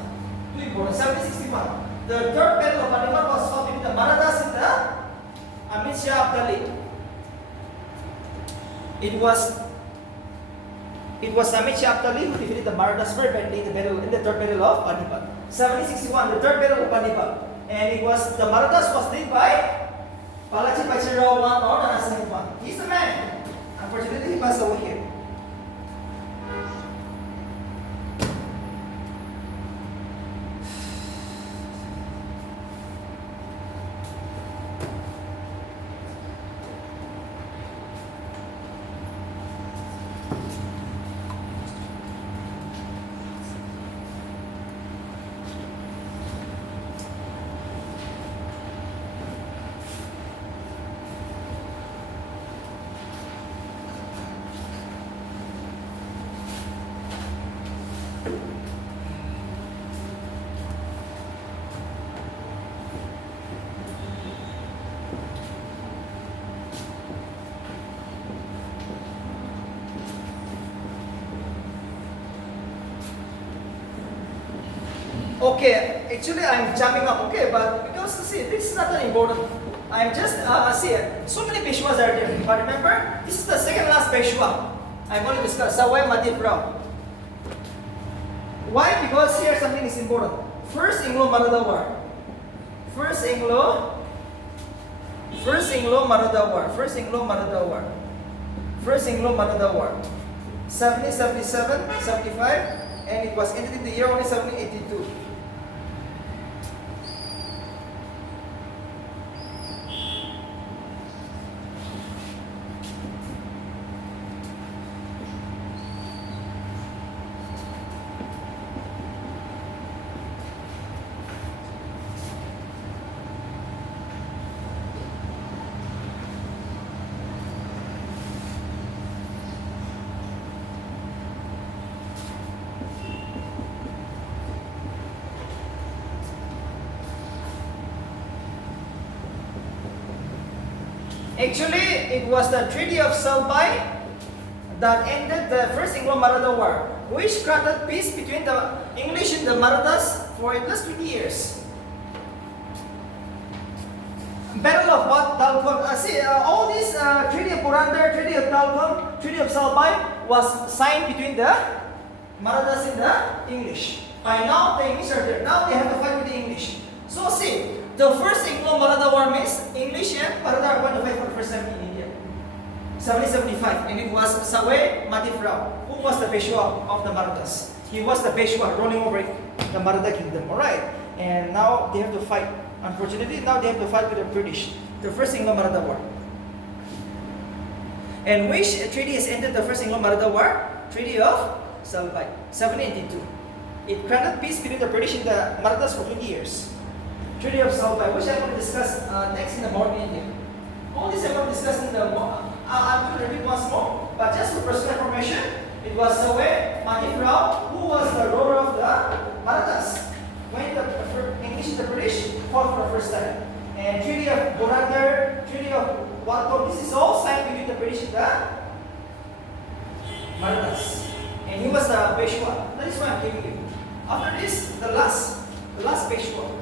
Too important, 1761. The Third Battle of Panipat was fought between the Marathas and the Amit Shah Abdali. It was Amit Shah Abdali who defeated the Marathas very badly in the Third Battle of Panipat. 1761, the Third Battle of Panipat. And it was, the Marathas was led by Balaji Bajirao I or Nana Sahib I. He's the man. Unfortunately, he passed away here. Okay, actually I'm jumping up, okay, but because see, this is not that important. I'm just, see, so many Peshwas are there, but remember, this is the second last Peshwa I'm going to discuss, Sawai Madhya Rao. Why? Because here something is important. First Anglo-Maratha War. First Anglo-Maratha War. 1777, 75, and it was ended in the year only 1782. Actually, it was the Treaty of Salbai that ended the First Anglo-Maratha War, which granted peace between the English and the Marathas for at least 20 years. Battle of Talcon. All these Treaty of Purandar, Treaty of Talcon, Treaty of Salbai was signed between the Marathas and the English. By now, the English are there. Now they have to fight with the English. So see, the first Anglo-Maratha War means English and Maratha are going to fight for the first time in India. 1775, and it was Sawai Madhya Rao who was the Peshwa of the Marathas. He was the Peshwa rolling over the Maratha kingdom. Alright, and now they have to fight. Unfortunately, now they have to fight with the British. The first Anglo-Maratha War. And which treaty has ended the first Anglo-Maratha War? Treaty of Salbai, 1782. It granted peace between the British and the Marathas for 20 years. Treaty of Salbai, which I'm going to discuss next in the morning. All this I'm going to discuss in the I'm going to repeat once more, but just for personal information, it was Sawai Madhya Rao who was the ruler of the Marathas when the English and the British fought for the first time. And Treaty of Borandar, Treaty of Waltham, this is all signed between the British and the Marathas. And he was the Peshwa. That is why I'm giving you. After this, the last Peshwa.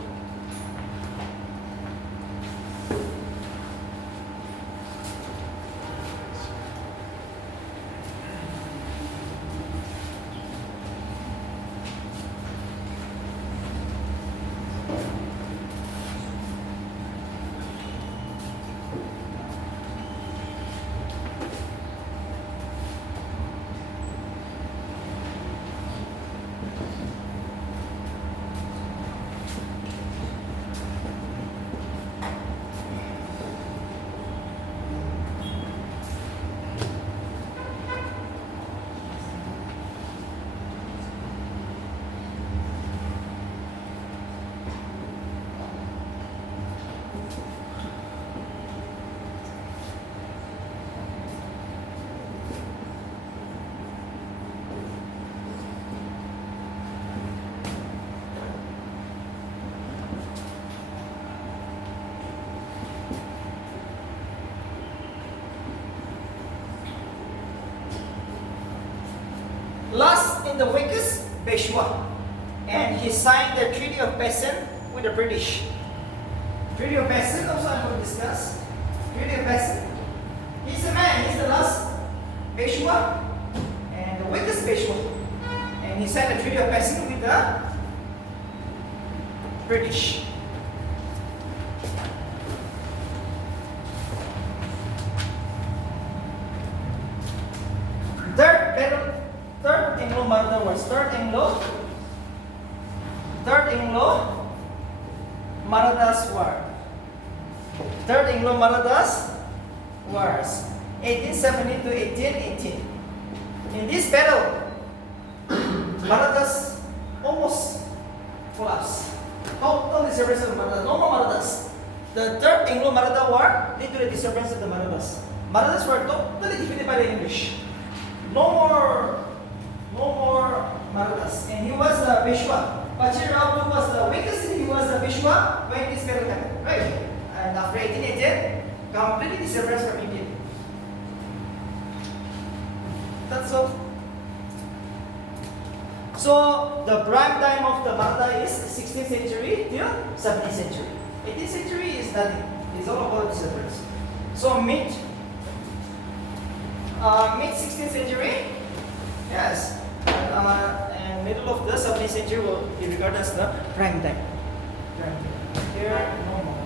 Peshwa. And he signed the Treaty of Pessin with the British. Treaty of Pessin, also I'm going to discuss. Treaty of Pessin. He's the man, he's the last Peshwa and the weakest Peshwa. And he signed the Treaty of Pessin with the British. Third Anglo-Maratha Wars. Third Anglo-Marathas War. Third Anglo-Marathas Wars. 1870 to 1818. In this battle, Marathas almost collapsed. Total disappearance of the Marathas. No more Marathas. The third Anglo-Maratha War led to the disappearance of the Marathas. Marathas were totally defeated by the English. No more Marathas. And he was the Peshwa. Bachirao II was the weakest and he was the Peshwa when this battle happened. Right? And after 1818, completely disappearance from India. That's all. So the prime time of the Maratha is 16th century till 17th century. 18th century is nothing. It's all about disappearance. So mid 16th century, yes, and middle of the 17th century will be regarded as the prime time. Here, no more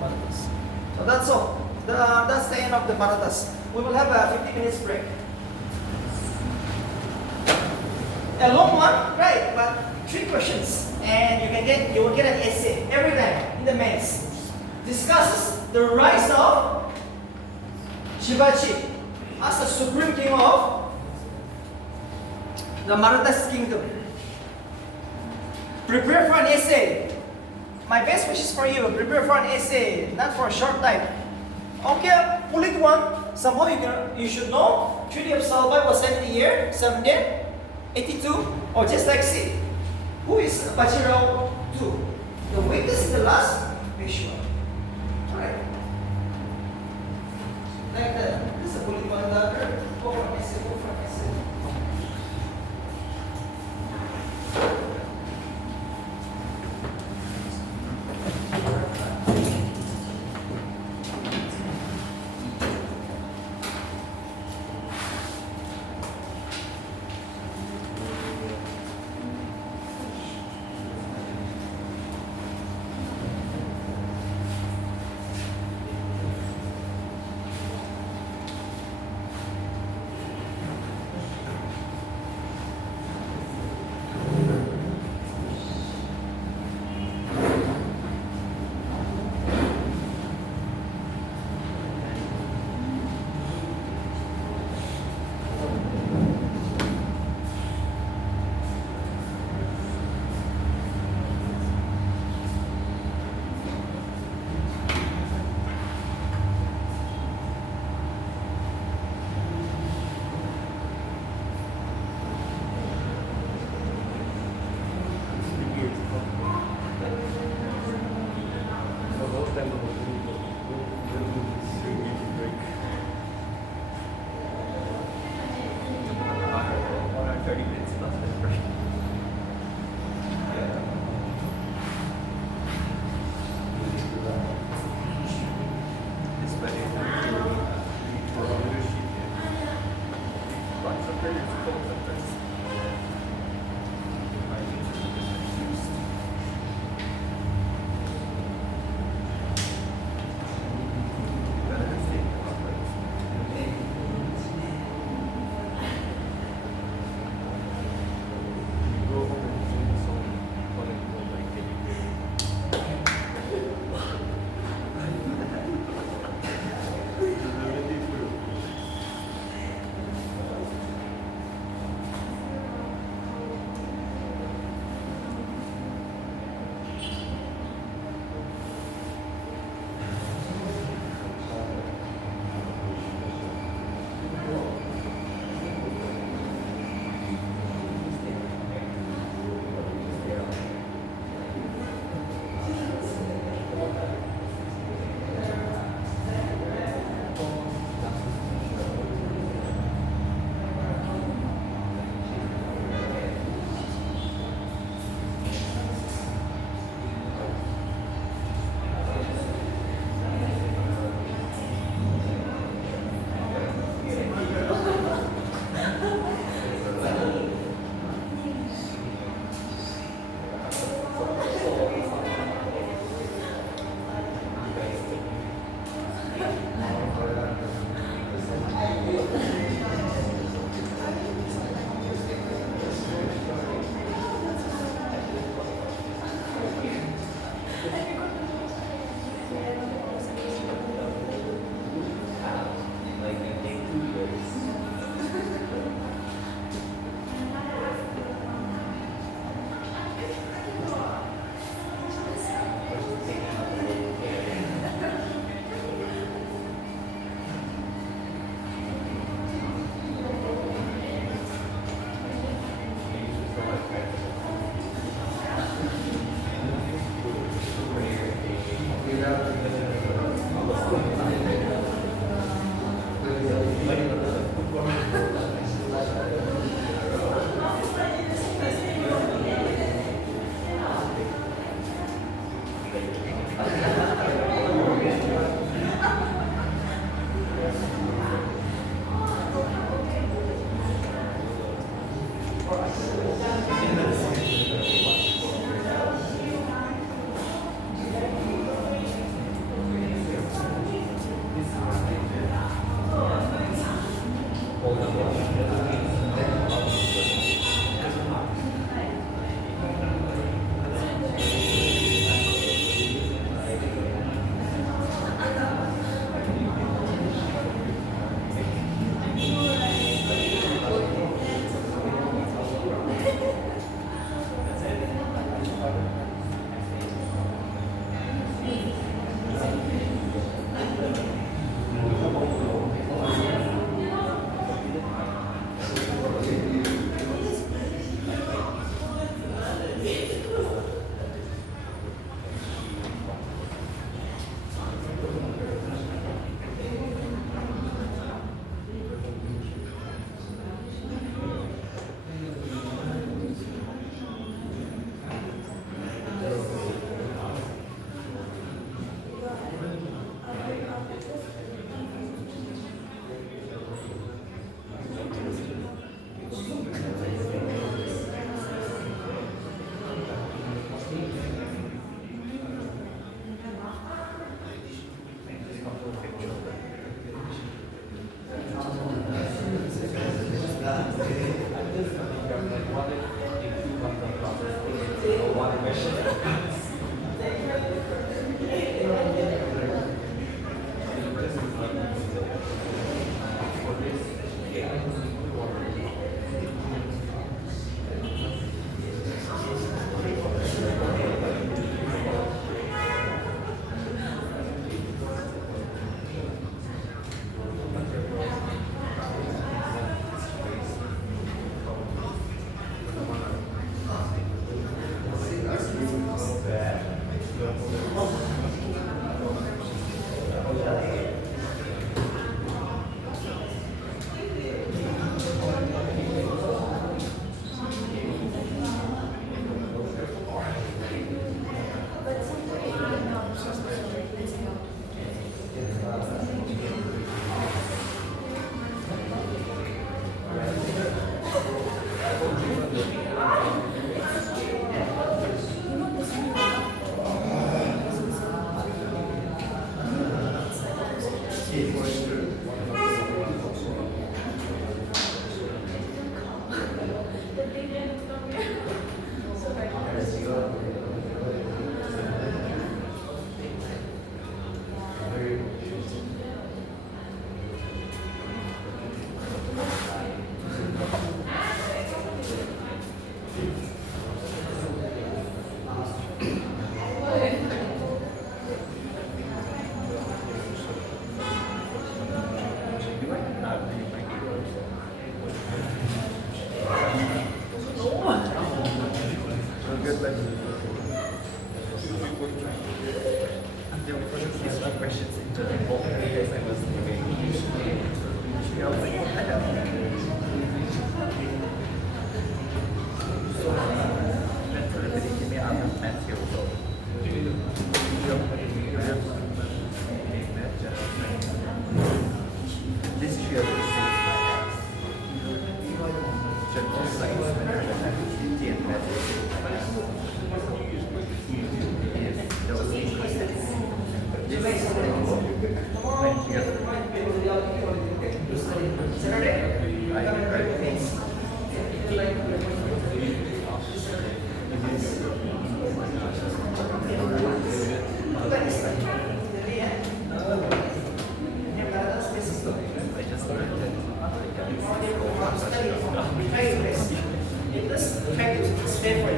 Marathas. So that's all. That's the end of the Marathas. We will have a 50 minutes break. A long one, right? But 3 questions, and you will get an essay every time in the mains. Discusses the rise of Shivaji as the supreme king of the Marathas kingdom. Prepare for an essay. My best wishes for you. Prepare for an essay, not for a short time. Okay, bullet one. Somehow you should know. Treaty of Salbai was signed in the year 1782. Or just like see, who is Bachirao II? The weakest in the last Peshwa. Alright. Like that. This is a bullet one. Go for an essay.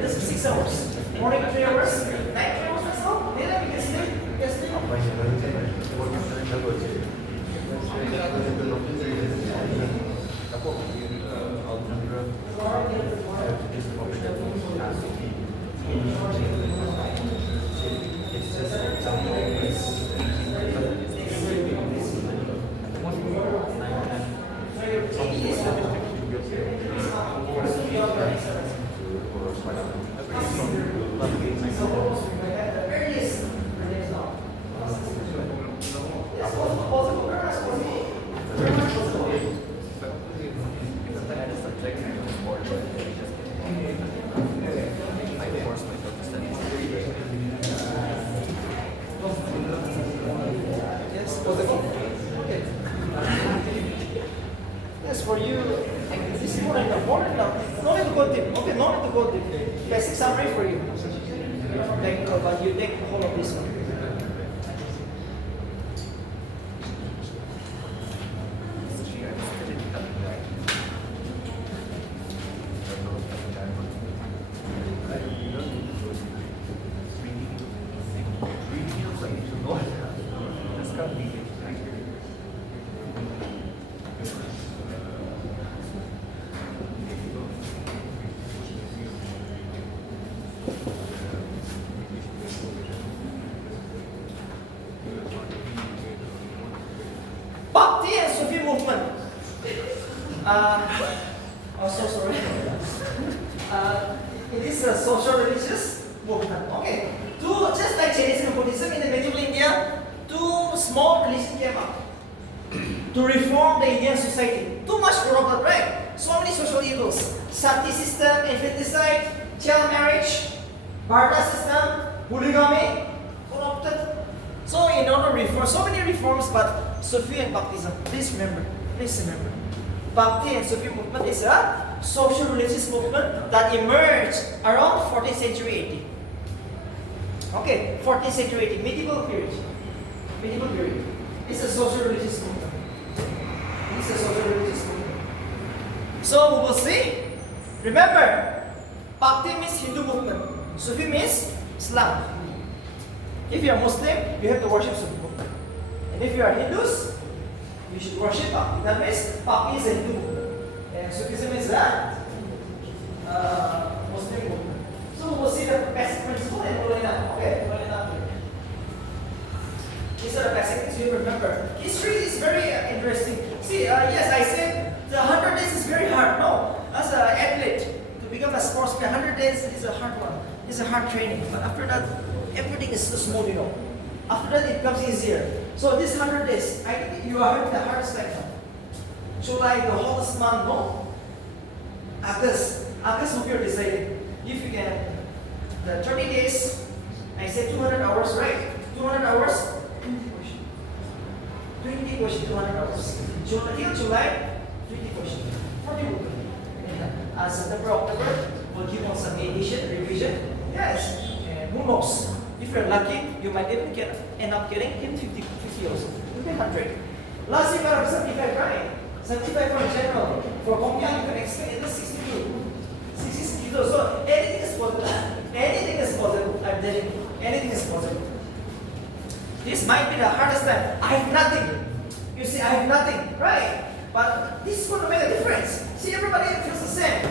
This is 6 hours. Morning 3 hours, night 3 hours as well. Later we can sleep. We can sleep. Yes, for you, this is more important now. No need to go deep. Okay, no need to go deep. Basic summary for you. Technical, but you take the whole of this one. Bhakti and Sufi movement. Oh, so sorry. It is a social religious movement. Okay. Just like Jainism and Buddhism in the medieval India, two small religions came up to reform the Indian society. Too much corrupted, right? So many social evils. Sati system, infanticide, child marriage, Marathas system, polygamy, corrupted. So in order to reform, so many reforms, but Sufi and Bhaktism, please remember, Bhakti and Sufi movement is a social religious movement that emerged around 14th century AD. Okay, 14th century, medieval period. Medieval period. It's a social-religious movement. It's a social-religious movement. So we will see. Remember, Bhakti means Hindu movement. Sufi means Islam. If you are Muslim, you have to worship Sufi movement. And if you are Hindus, you should worship Bhakti. That means Bhakti is a Hindu movement. And Sufism is a Muslim movement. So we'll see the basic principle and roll it up. Okay, roll it up. These are the basic things you remember. History is very interesting. See, yes, I said the 100 days is very hard. No, as an athlete, to become a sportsman, 100 days is a hard one. It's a hard training. But after that, everything is so smooth, you know. After that, it becomes easier. So this 100 days, I think you are having the hardest time now. July, the hottest month, no? August will be decided. If you can, the 30 days, I said 200 hours, right? 200 hours, 20 questions, 200 hours. Until July, 20 questions, 40 will come. September, October, we'll give on some edition, revision. Yes, and who knows? If you're lucky, you might even end up getting in 50 also. 100. Last year, got 75, right? 75 for general. For Gongyang, you can expect at least 62. 62. So anything is possible. Anything is possible. I'm telling you. Anything is possible. This might be the hardest time. I have nothing. You see, I have nothing, right? But this is going to make a difference. See, everybody feels the same.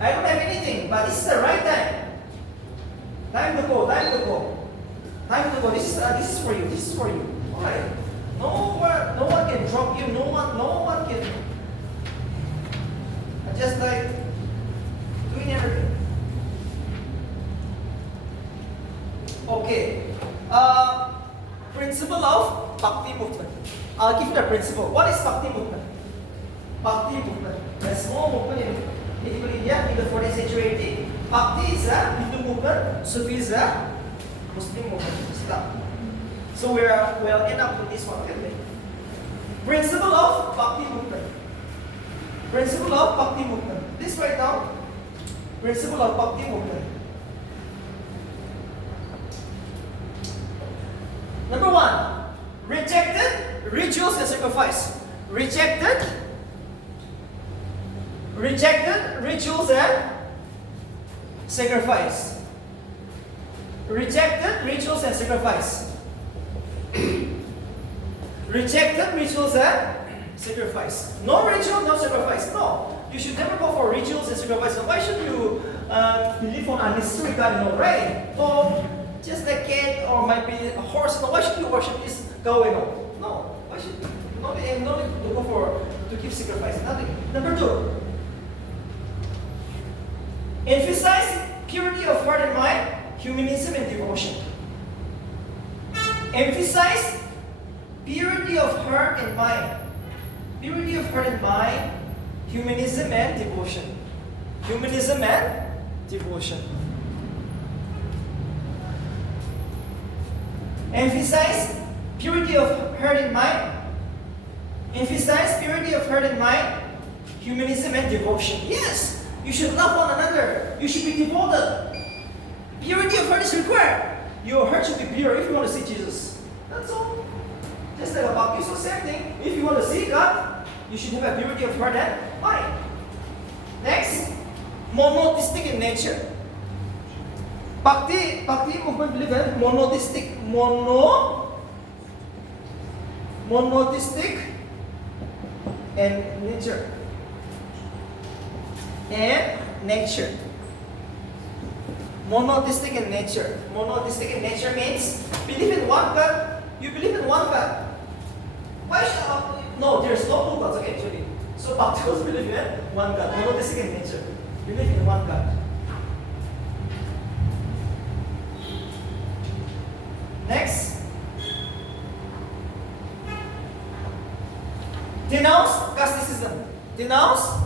I don't have anything, but this is the right time. Time to go, time to go. Time to go. This is for you. This is for you. Alright. No one can drop you. No one can just like doing everything. Okay. Principle of Bhakti movement. I'll give you the principle. What is Bhakti movement? Bhakti movement. A small movement in India in the 14th century. Bhakti is a Hindu movement. Sufi is a Muslim movement. Islam. So we'll end up with this one. Okay. Principle of Bhakti movement. Principle of Bhakti movement. Please write down. Principle of Bhakti movement. Number 1, rejected rituals and sacrifice. Rejected rituals and sacrifice. Rejected rituals and sacrifice. Rejected rituals and sacrifice. No ritual, no sacrifice. No. You should never go for rituals and sacrifice. Why should you believe on unnecessary God? No, right? So, just a cat or might be a horse. No, why should you worship this cow? No. Why should you? No need to go to give sacrifice. Nothing. Number 2. Emphasize purity of heart and mind, humanism and devotion. Emphasize purity of heart and mind. Purity of heart and mind, humanism and devotion. Humanism and devotion. Emphasize purity of heart and mind. Emphasize purity of heart and mind, humanism and devotion. Yes, you should love one another. You should be devoted. Purity of heart is required. Your heart should be pure if you want to see Jesus. That's all. Just like a bhakti, so same thing. If you want to see God, you should have a purity of heart and mind. Next, monotheistic in nature. Bhakti movement believe in monotheistic and nature. And nature. Monotheistic in nature. Monotheistic in nature means believe in one God. You believe in one God. Why should no? There's no two gods. Okay, actually. So Bhaktis believe in one God. Monotheistic in nature. Believe in one God. Next. Denounce casteism. Denounce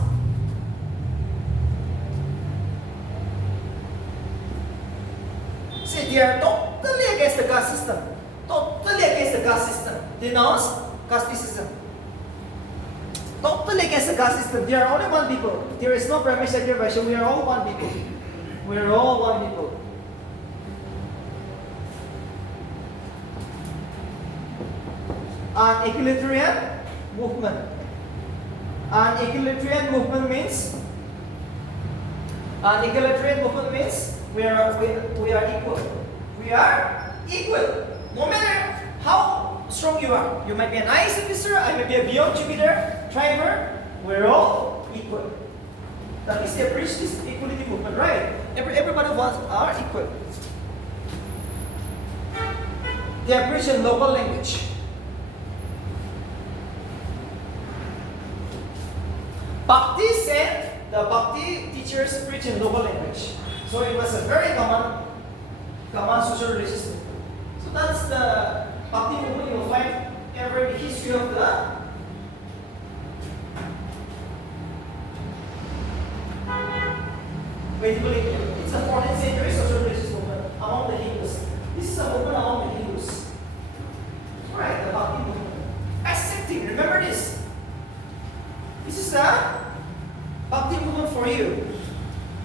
see, they are totally against the caste system. Totally against the caste system. Denounce casteism. Totally against the caste system. They are only one people. There is no Brahmin, Kshatriya, Vaishya. We are all one people. We are all one people. An equalitarian movement. An equalitarian movement means we are equal. We are equal. No matter how strong you are. You might be an IAS officer, I might be a Beyond Jupiter driver. We're all equal. That means they preach this equality movement, right? Everybody of us are equal. They are preached in local language. Bhakti said the Bhakti teachers preach in local language. So it was a very common social religious movement. So that's the Bhakti movement. You will find every history of the medieval India. It's a 14th century social religious movement among the Hindus. This is a movement among the Hindus. Right, the Bhakti movement. Accepting, remember this. This is the Bhakti movement for you.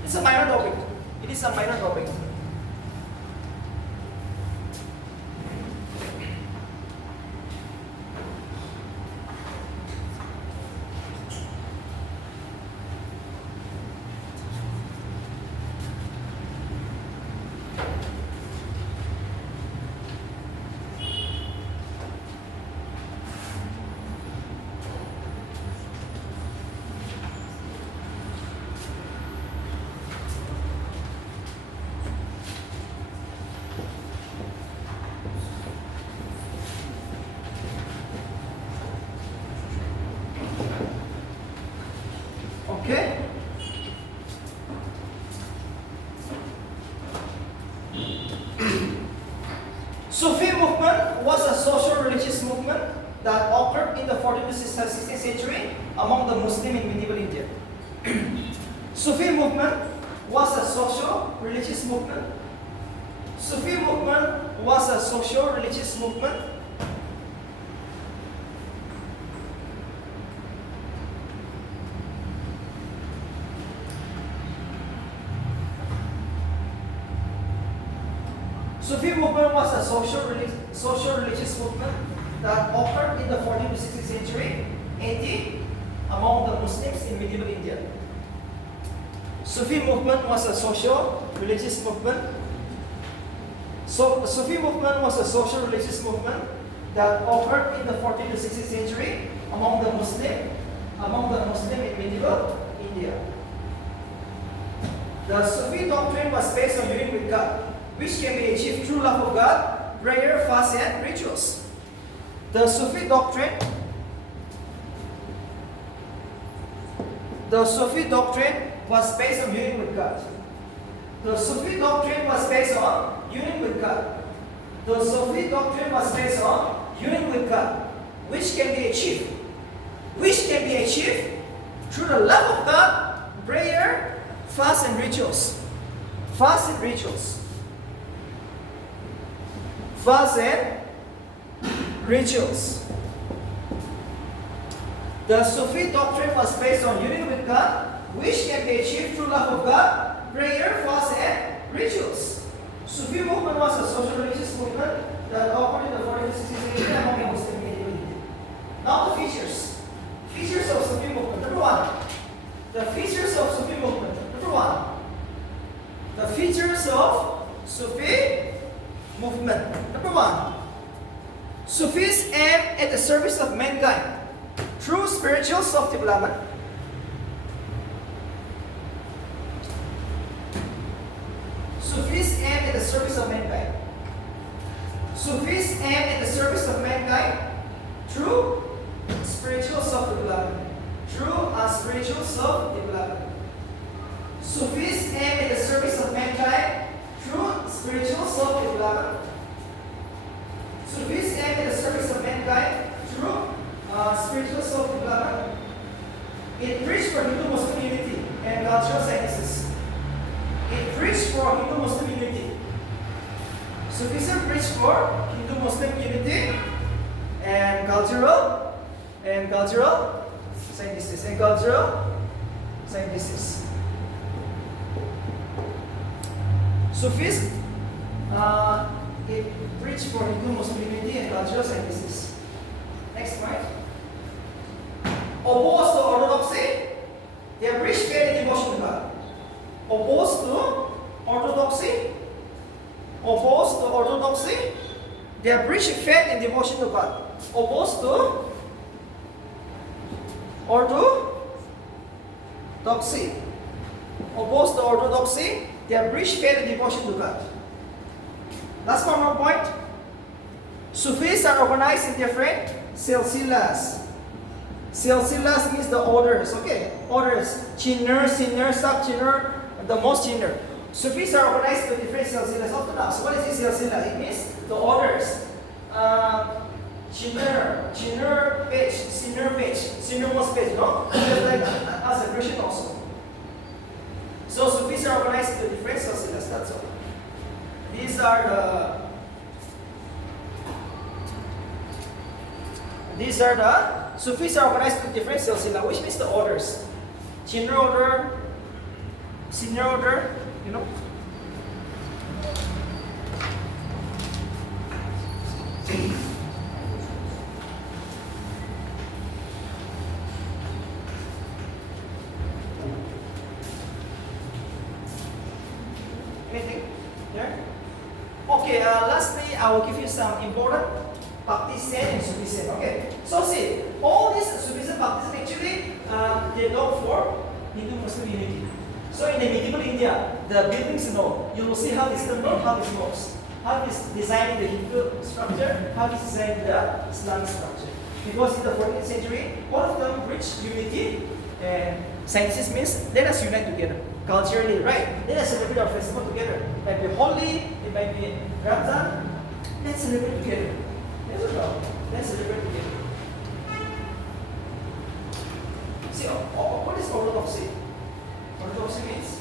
It's a minor topic. It is a minor topic. Okay? Sufi movement was a social religious movement that occurred in the 14th to 16th century among the Muslims in medieval India. Sufi movement was a social religious movement. Sufi movement was a social religious movement. Sufi movement was a social religious movement that occurred in the 14th to 16th century AD among the Muslims in medieval India. Sufi movement was a social religious movement. So Sufi movement was a social religious movement that occurred in the 14th to 16th century among the Muslim in medieval India. The Sufi doctrine was based on union with God, which can be achieved through love of God, prayer, fast, and rituals. The Sufi doctrine was based on union with God. The Sufi doctrine was based on union with God. The Sufi doctrine was based on union with God, which can be achieved. Through the love of God, prayer, fast, and rituals. Fast and rituals. The Sufi doctrine was based on union with God, which can be achieved through love of God, prayer, fast, and rituals. Sufi movement was a social religious movement that occurred in the 14th to 16th century among the Muslim community. Now the features. Features of Sufi movement. Number one. The features of Sufi movement. Number one. The features of Sufi movement. Number one. Sufis aim at the service of mankind through spiritual self-development. Sufis aim at the service of mankind. Sufis aim at the service of mankind through spiritual self-development. Sufis aim at the service of mankind through spiritual self-development. Sufis aim at the service of mankind through spiritual self-development. It preached for Hindu-Muslim unity and cultural synthesis. Sufism preached for Hindu-Muslim unity and cultural synthesis. Sufism it preached for Hindu-Muslim unity and cultural synthesis. Next point. Opposed to orthodoxy, their preach faith and devotion to God. Opposed to orthodoxy, they preach faith and devotion to God. Opposed to orthodoxy. Opposed to orthodoxy, they preach faith and devotion to God. Last one more point. Sufis are organized in different silsilas. Silsilas means the orders, okay? Orders. Chinner, sinner, sub-chinner, the most chinner. Sufis are organized into different silsilas of the now. So what is this silsila? It means the orders. Chinner page, sinnermost page, no? Just like as a Christian also. So Sufis are organized into different silsilas, that's all. These are the Sufis are organized into different silsila, which means the orders. Chinner order, sinner order, you know. Anything? Yeah? Okay, lastly, I will give you some important Baptist and Sufism. Okay, so see, all these Sufism Baptism actually they look for Hindu-Muslim unity. So in the medieval India, the buildings, you will see how this temple, how this works, how it is designed the Hindu structure, how it is designed the Islamic structure. Because in the 14th century, all of them reached unity, and sciences means let us unite together. Culturally, right? Let us celebrate our festival together. It might be Holi, it might be Ramadan. Let's celebrate together. Let's celebrate together. See, what is orthodoxy? Orthodoxy means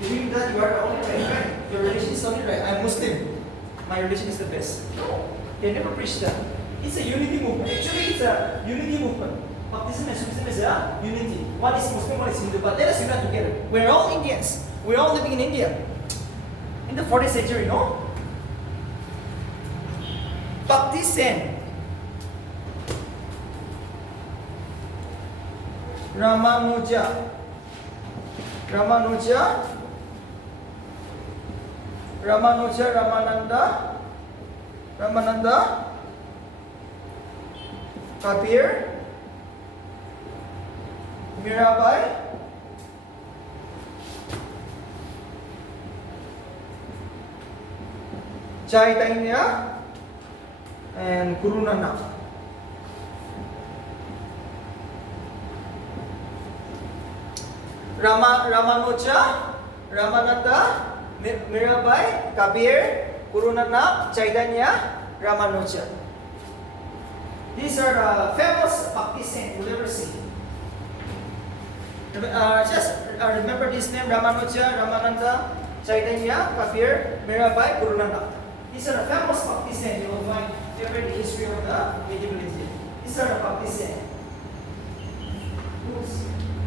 believing that you are the only right? Your religion is only right. I'm Muslim. My religion is the best. No, they never preach that. It's a unity movement. Actually, it's a unity movement. Baptism and Sufism is a unity. One is Muslim, one is Hindu. But let us unite together. We're all Indians. We're all living in India. In the 14th century, no? Baptism. Ramanuja, Ramananda, Kabir, Mirabai, Chaitanya, and Guru Nanak. Ramanuja, Ramananda, Mirabai, Kabir, Guru Nanak, Chaitanya, Ramanuja. These are the famous Baptist saints you'll ever see. Just remember this name: Ramanuja, Ramananda, Chaitanya, Kabir, Mirabai, Guru Nanak. These are the famous Baptist saints you will find ever in the history of the medieval India. These are the Baptist saints.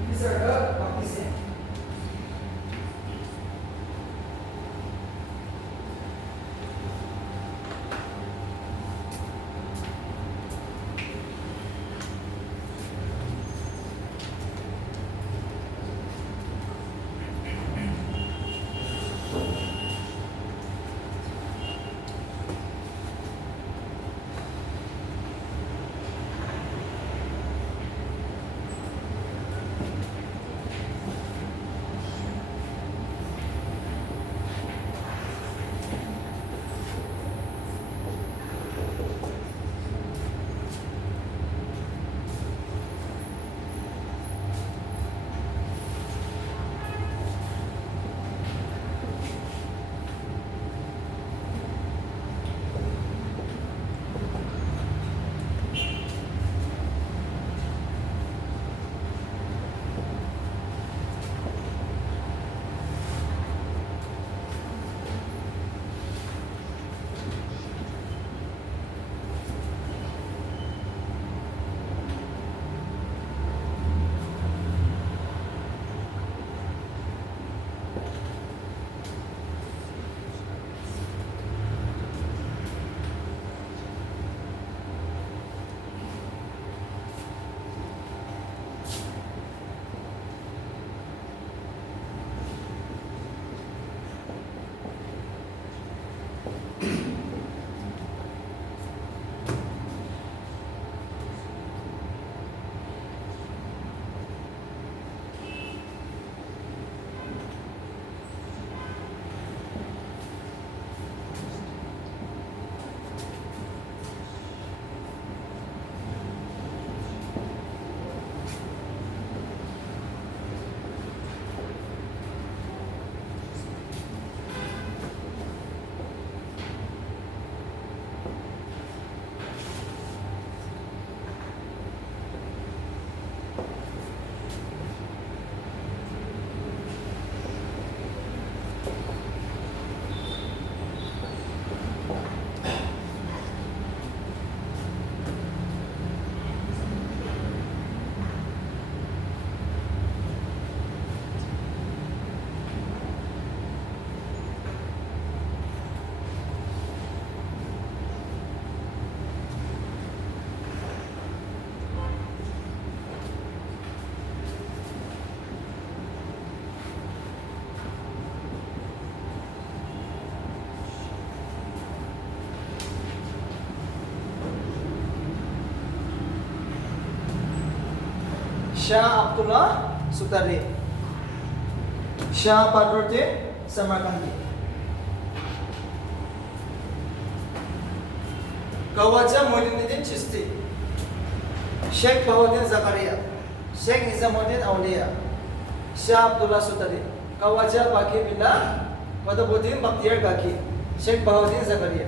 These are the Baptist saints. Shah Abdullah Sutari. Shah Badruddin Samarkandi. Khawaja Muinuddin Chisti. Sheikh Bahuddin Zakaria. Sheikh Nizamuddin Aulia. Shah Abdullah Sutari. Khawaja Baqi Billah Wadabuddin Bakhtiyar Gaki. Sheikh Bahuddin Zakaria.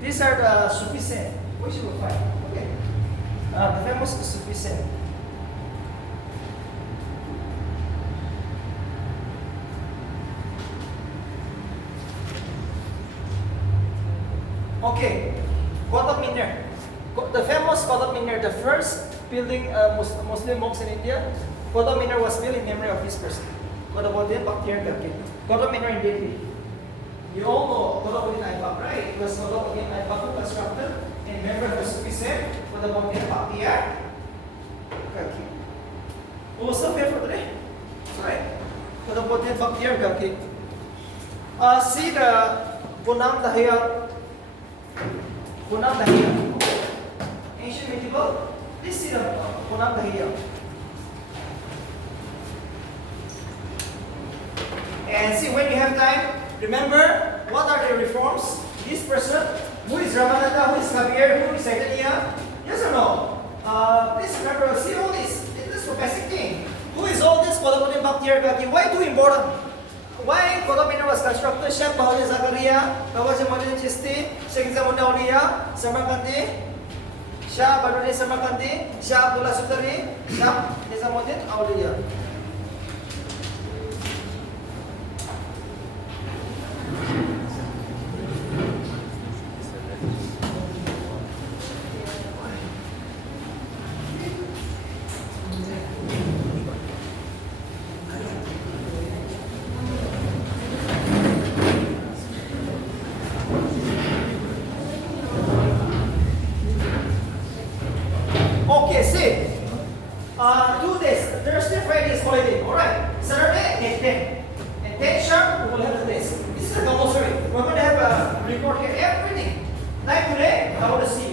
These are the Sufi saint, which you will find. Okay. The famous Sufi saint. Okay, Qutb Minar. The famous Qutb Minar, the first building Muslim mosque in India. Qutb Minar was built in memory of this person. Qutbuddin Bakhtiyar Gaki. Qutb Minar in Delhi. You all know Qutbuddin Aibak, right? It was Qutbuddin Aibak who constructed in memory of the Sufi saint Qutbuddin Bakhtiyar Gaki. Who was the favorite today? Right? Qutbuddin Bakhtiyar Gaki. See the Punam Dahiyar. Punam Dahiyar. Ancient medieval. Please see the Punam Dahiyar. And see, when you have time, remember what are the reforms? This person, who is Ramananda, who is Kabir, who is Chaitanya? Yes or no? Please remember, see all this. This is a basic thing. Who is all this Qutbuddin Bakhtiyar Gaki? Why too important? Why Qutb Minar was constructed? Sheikh Bahuddin Zakaria, Khawaja Muinuddin Chisti, Sheikh Nizamuddin Aulia, Samarkandi, Shah Badruddin Samarkandi, Shah Abdullah Sutari, Shah Nizamuddin Aulia. Okay, see. 2 days. Thursday, Friday is holiday. Alright. Saturday, 10. And 10 sharp, we will have the days. This is a compulsory. We're going to have a report here, everything. Like today, I want to see